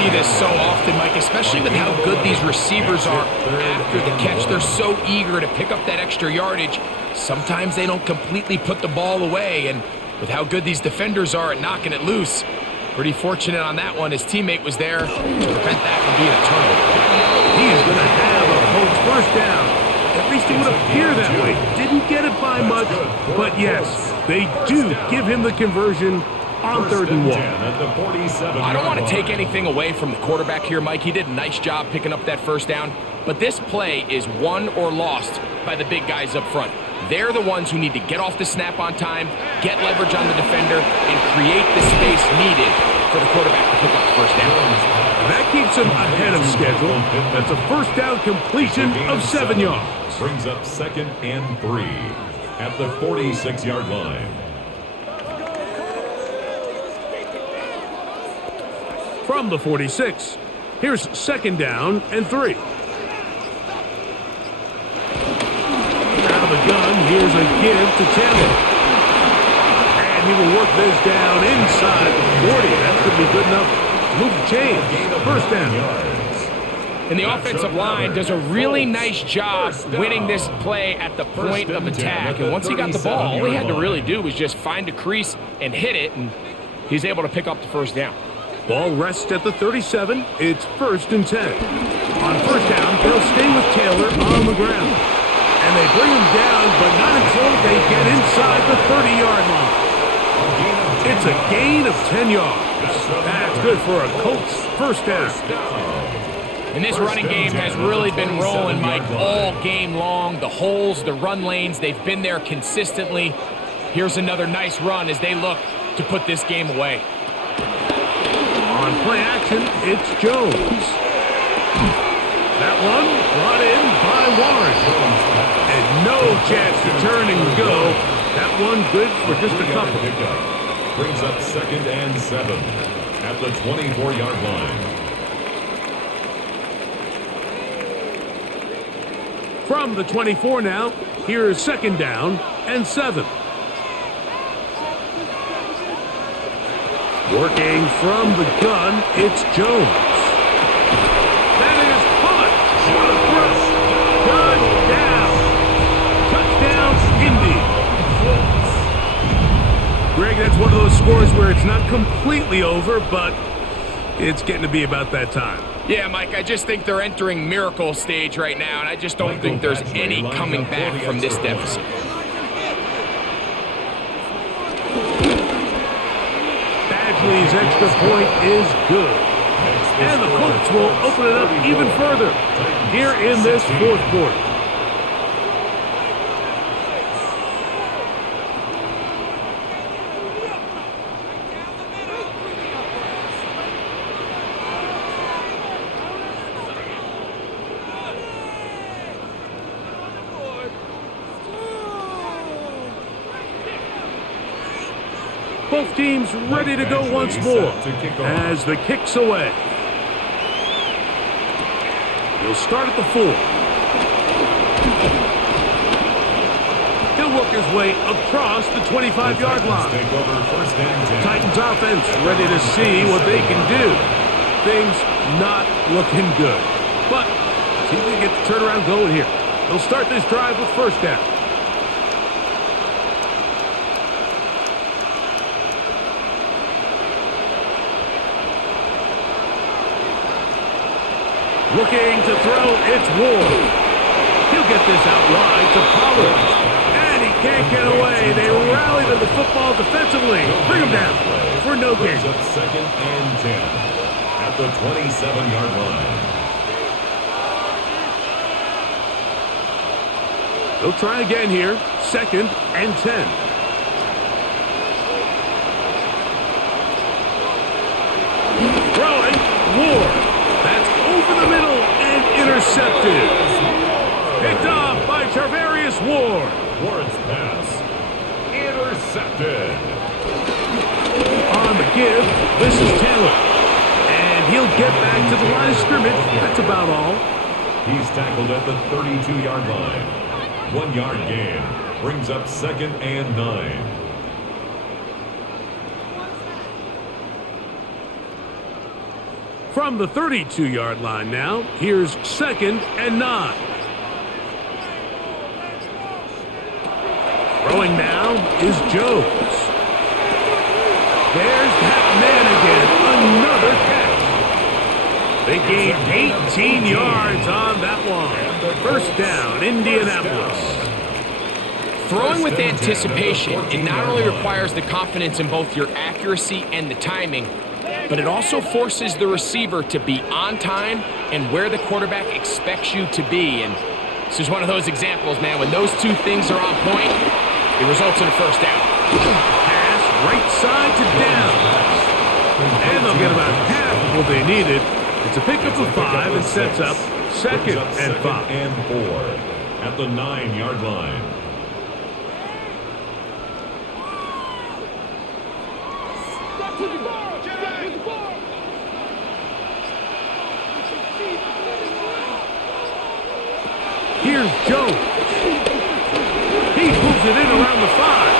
see this so often, Mike, especially with how good these receivers are after the catch. They're so eager to pick up that extra yardage. Sometimes they don't completely put the ball away, and with how good these defenders are at knocking it loose, pretty fortunate on that one. His teammate was there to prevent that from being a turnover. He is going to have a Colts first down. At least it would appear that way. Didn't get it by much, but yes, they do give him the conversion on 3rd and 1. I don't want to take anything away from the quarterback here, Mike. He did a nice job picking up that first down, but this play is won or lost by the big guys up front. They're the ones who need to get off the snap on time, get leverage on the defender, and create the space needed for the quarterback to pick up the first down. That keeps him ahead of schedule. That's a first down completion of 7 yards. Brings up 2nd and 3 at the 46-yard line. From the 46, here's 2nd down and 3. Out of the gun, here's a give to Chandler. And he will work this down inside the 40. That could be good enough to move the chains. First down. And the offensive line does a really nice job winning this play at the point of attack. And once he got the ball, all he had to really do was just find a crease and hit it, and he's able to pick up the first down. Ball rests at the 37. It's 1st and 10. On first down, they'll stay with Taylor on the ground. And they bring him down, but not until they get inside the 30-yard line. It's a gain of 10 yards. That's good for a Colts first down. And this running game has really been rolling, Mike, all game long. The holes, the run lanes, they've been there consistently. Here's another nice run as they look to put this game away. On play action, it's Jones. That one brought in by Warren. And no chance to turn and go. That one good for just a couple. Brings up 2nd and 7 at the 24-yard line. From the 24 now, here's 2nd down and 7. Working from the gun, it's Jones. That is caught. What a throw. Touchdown, Indy. Greg, that's one of those scores where it's not completely over, but it's getting to be about that time. Yeah, Mike, I just think they're entering miracle stage right now, and I just don't think there's any coming back from this deficit. Badgley's extra point is good. And the Colts will open it up even further here in this 4th quarter. Both teams ready to go once more as the kick's away. He'll start at the 4. He'll work his way across the 25-yard line. Titans offense ready to see what they can do. Things not looking good. But see if they can get the turnaround going here. They'll start this drive with first down. Looking to throw, it's Ward. He'll get this out wide to Pollard. And he can't get away. They rally to the football defensively. Bring him down for no gain. 2nd and 10 at the 27-yard line. They'll try again here. 2nd and 10. Throwing, Ward. That's over the middle and intercepted. Picked off by Charvarius Ward. Ward's pass intercepted. On the give, this is Taylor. And he'll get back to the line of scrimmage. That's about all. He's tackled at the 32-yard line. 1-yard gain. Brings up 2nd and 9. From the 32-yard line now, here's 2nd and 9. Throwing now is Jones. There's that man again. Another catch. They gained 18 yards on that one. First down, Indianapolis. Throwing with anticipation, it not only requires the confidence in both your accuracy and the timing, but it also forces the receiver to be on time and where the quarterback expects you to be. And this is one of those examples, man. When those two things are on point, it results in a first down. Pass right side to down. And they'll get about half of what they needed. It's a pickup of 5 and sets up 2nd and 5. And 4 at the 9-yard line. Here's Jones. He moves it in around the 5.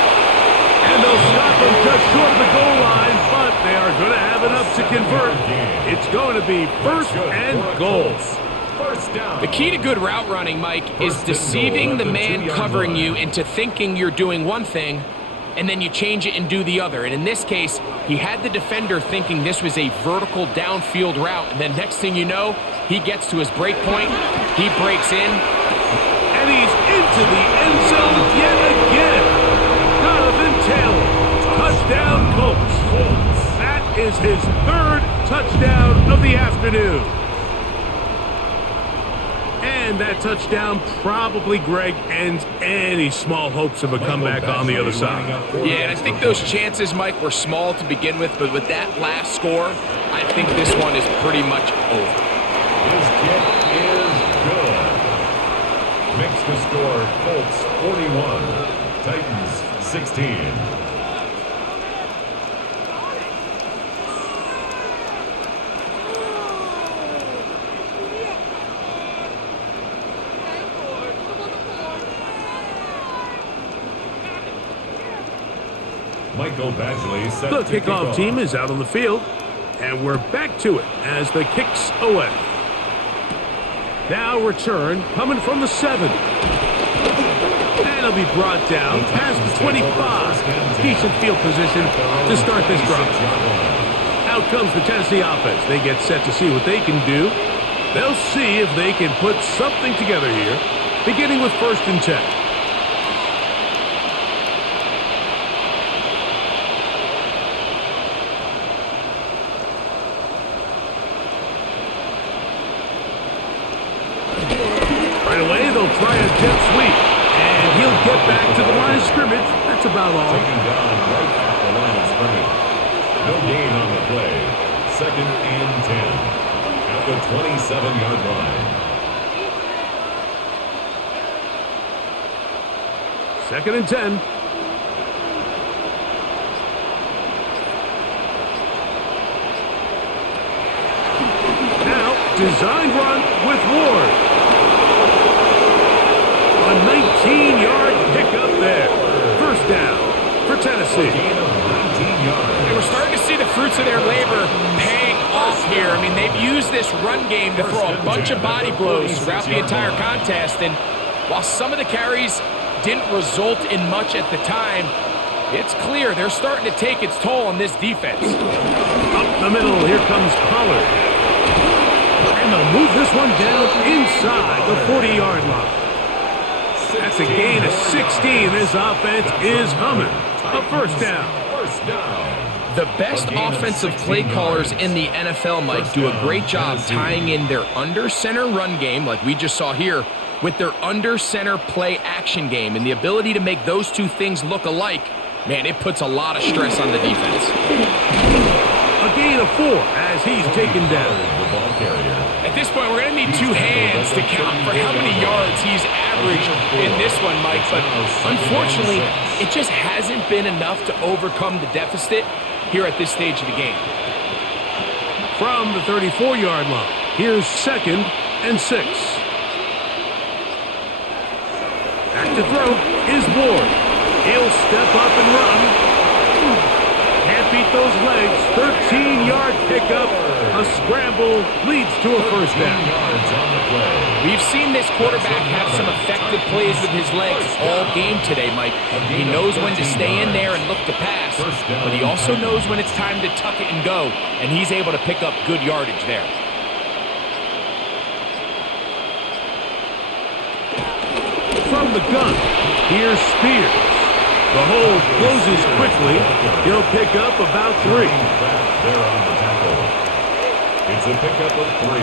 And they'll stop him just short of the goal line, but they are going to have enough to convert. It's going to be 1st and goal. The key to good route running, Mike, is deceiving the man covering you into thinking you're doing one thing, and then you change it and do the other. And in this case, he had the defender thinking this was a vertical downfield route, and then next thing you know, he gets to his break point, he breaks in, and he's into the end zone yet again. Jonathan Taylor, touchdown Colts. That is his 3rd touchdown of the afternoon. And that touchdown probably, Greg, ends any small hopes of a comeback on the other side. Yeah, and I think those chances, Mike, were small to begin with, but with that last score, I think this one is pretty much over. His kick is good. Makes the score Colts 41, Titans 16. Michael Badgley set The to kickoff team is out on the field, and we're back to it as the kick's away. Now return coming from the 7. And it'll be brought down past the 25. Decent field position to start this drive. Out comes the Tennessee offense. They get set to see what they can do. They'll see if they can put something together here, beginning with 1st and 10. Try a jet sweep, and he'll get back to the line of scrimmage. That's about all. Taken down right at the line of scrimmage. No gain on the play. 2nd and 10 at the 27-yard line. 2nd and 10. Now, design run with Ward. A 19-yard pickup there. First down for Tennessee. And we're starting to see the fruits of their labor paying off here. I mean, they've used this run game to throw a bunch of body blows throughout the entire contest. And while some of the carries didn't result in much at the time, it's clear they're starting to take its toll on this defense. Up the middle, here comes Pollard. And they'll move this one down inside the 40-yard line. That's a gain of 16. This offense is humming. A first down. The best offensive play callers in the NFL, Mike, do a great job tying in their under-center run game, like we just saw here, with their under-center play action game. And the ability to make those two things look alike, man, it puts a lot of stress on the defense. A gain of 4 as he's taken down. At this point, we're going to need 2 hands to count for how many yards he's averaged in this one, Mike. But unfortunately, it just hasn't been enough to overcome the deficit here at this stage of the game. From the 34-yard line, here's 2nd and 6. Back to throw is Ward. He'll step up and run. Can't beat those legs. 13 yards. 6-yard pickup. A scramble leads to a first down. We've seen this quarterback have some effective plays with his legs all game today, Mike. He knows when to stay in there and look to pass, but he also knows when it's time to tuck it and go, and he's able to pick up good yardage there. From the gun, here's Spears. The hole closes quickly. He'll pick up about 3. There on the tackle. It's a pickup of 3.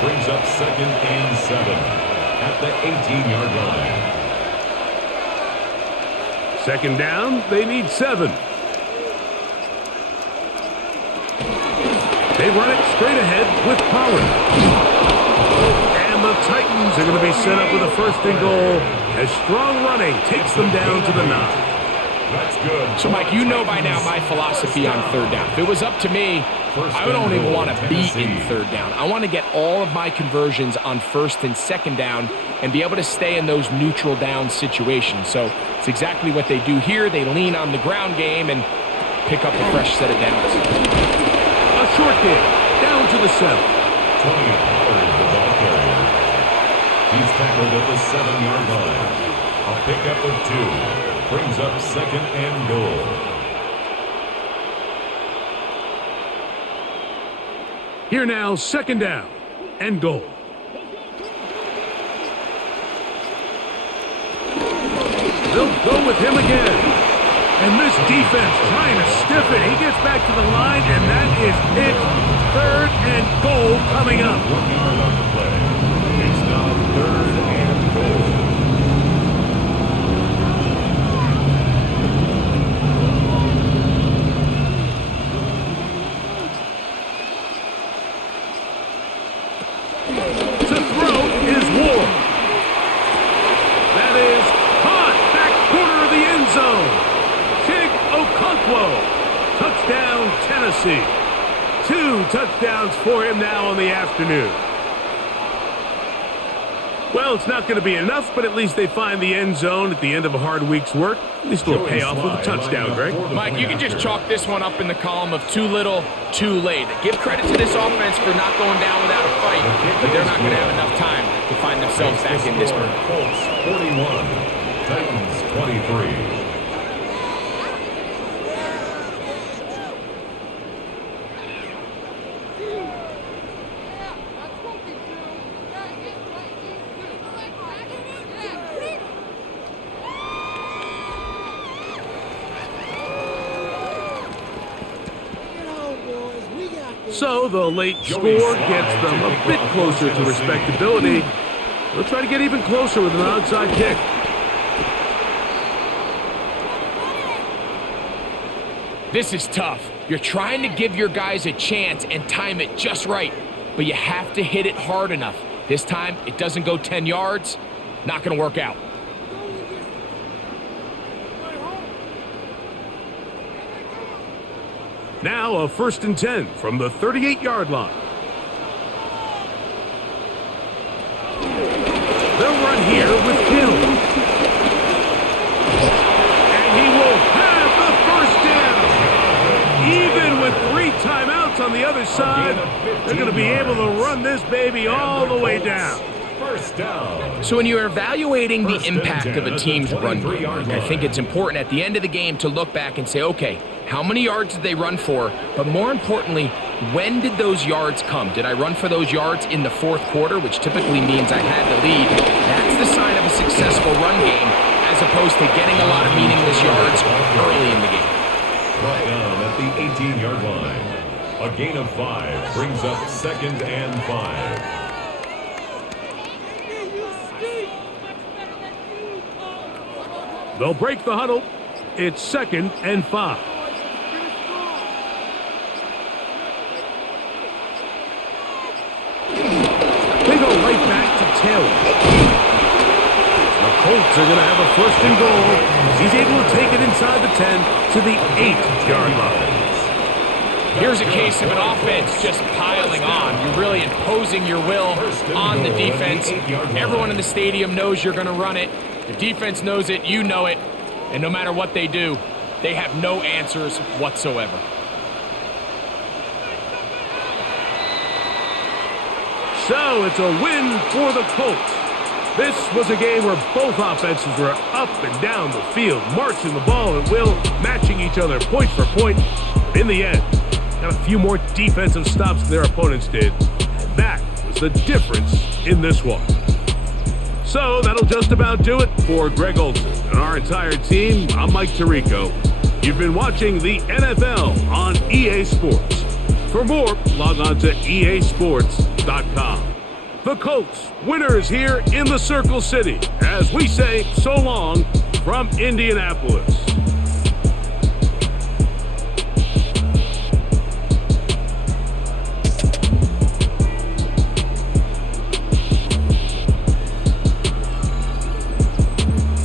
Brings up 2nd and 7 at the 18-yard line. 2nd down, they need 7. They run it straight ahead with Pollard. And the Titans are going to be set up with a 1st and goal as strong running takes them down to the 9. That's good. So, Mike, you know by now my philosophy on 3rd down. If it was up to me, I don't even want to be in 3rd down. I want to get all of my conversions on 1st and 2nd down and be able to stay in those neutral down situations. So it's exactly what they do here. They lean on the ground game and pick up a fresh set of downs. A short game, down to the 7. Tony Pollard, the ball carrier. He's tackled at the 7-yard line. A pickup of 2. Brings up 2nd and goal. Here now, 2nd down and goal. They'll go with him again. And this defense trying to stiff it. He gets back to the line, and that is it. 3rd and goal coming up. 1 yard on the play. It's now 3rd and goal. Touchdown, Tennessee. 2 touchdowns for him now on the afternoon. Well, it's not going to be enough, but at least they find the end zone at the end of a hard week's work. At least it'll pay off with a touchdown, Greg. Mike, you can just chalk this one up in the column of too little, too late. Give credit to this offense for not going down without a fight, but they're not going to have enough time to find themselves back in this one. Colts 41, Titans 23. So the late score gets them a bit closer to respectability. They'll try to get even closer with an outside kick. This is tough. You're trying to give your guys a chance and time it just right, but you have to hit it hard enough. This time, it doesn't go 10 yards. Not going to work out. Now a 1st and 10 from the 38-yard line. They'll run here with Hill. And he will have the 1st down. Even with 3 timeouts on the other side, they're going to be able to run this baby all the way down. First down. So when you're evaluating the impact of a team's run game, I think it's important at the end of the game to look back and say, okay, how many yards did they run for? But more importantly, when did those yards come? Did I run for those yards in the 4th quarter, which typically means I had the lead? That's the sign of a successful run game, as opposed to getting a lot of meaningless yards early in the game. Brought down at the 18-yard line. A gain of 5 brings up 2nd and 5. They'll break the huddle. It's 2nd and 5. They go right back to Taylor. The Colts are going to have a 1st and goal. He's able to take it inside the 10 to the 8-yard line. Here's a case of an offense just piling on. You're really imposing your will on the defense. Everyone in the stadium knows you're going to run it. The defense knows it, you know it, and no matter what they do, they have no answers whatsoever. So it's a win for the Colts. This was a game where both offenses were up and down the field, marching the ball at will, matching each other point for point. In the end, got a few more defensive stops than their opponents did. And that was the difference in this one. So that'll just about do it for Greg Olson and our entire team. I'm Mike Tirico. You've been watching the NFL on EA Sports. For more, log on to easports.com. The Colts, winners here in the Circle City, as we say so long from Indianapolis.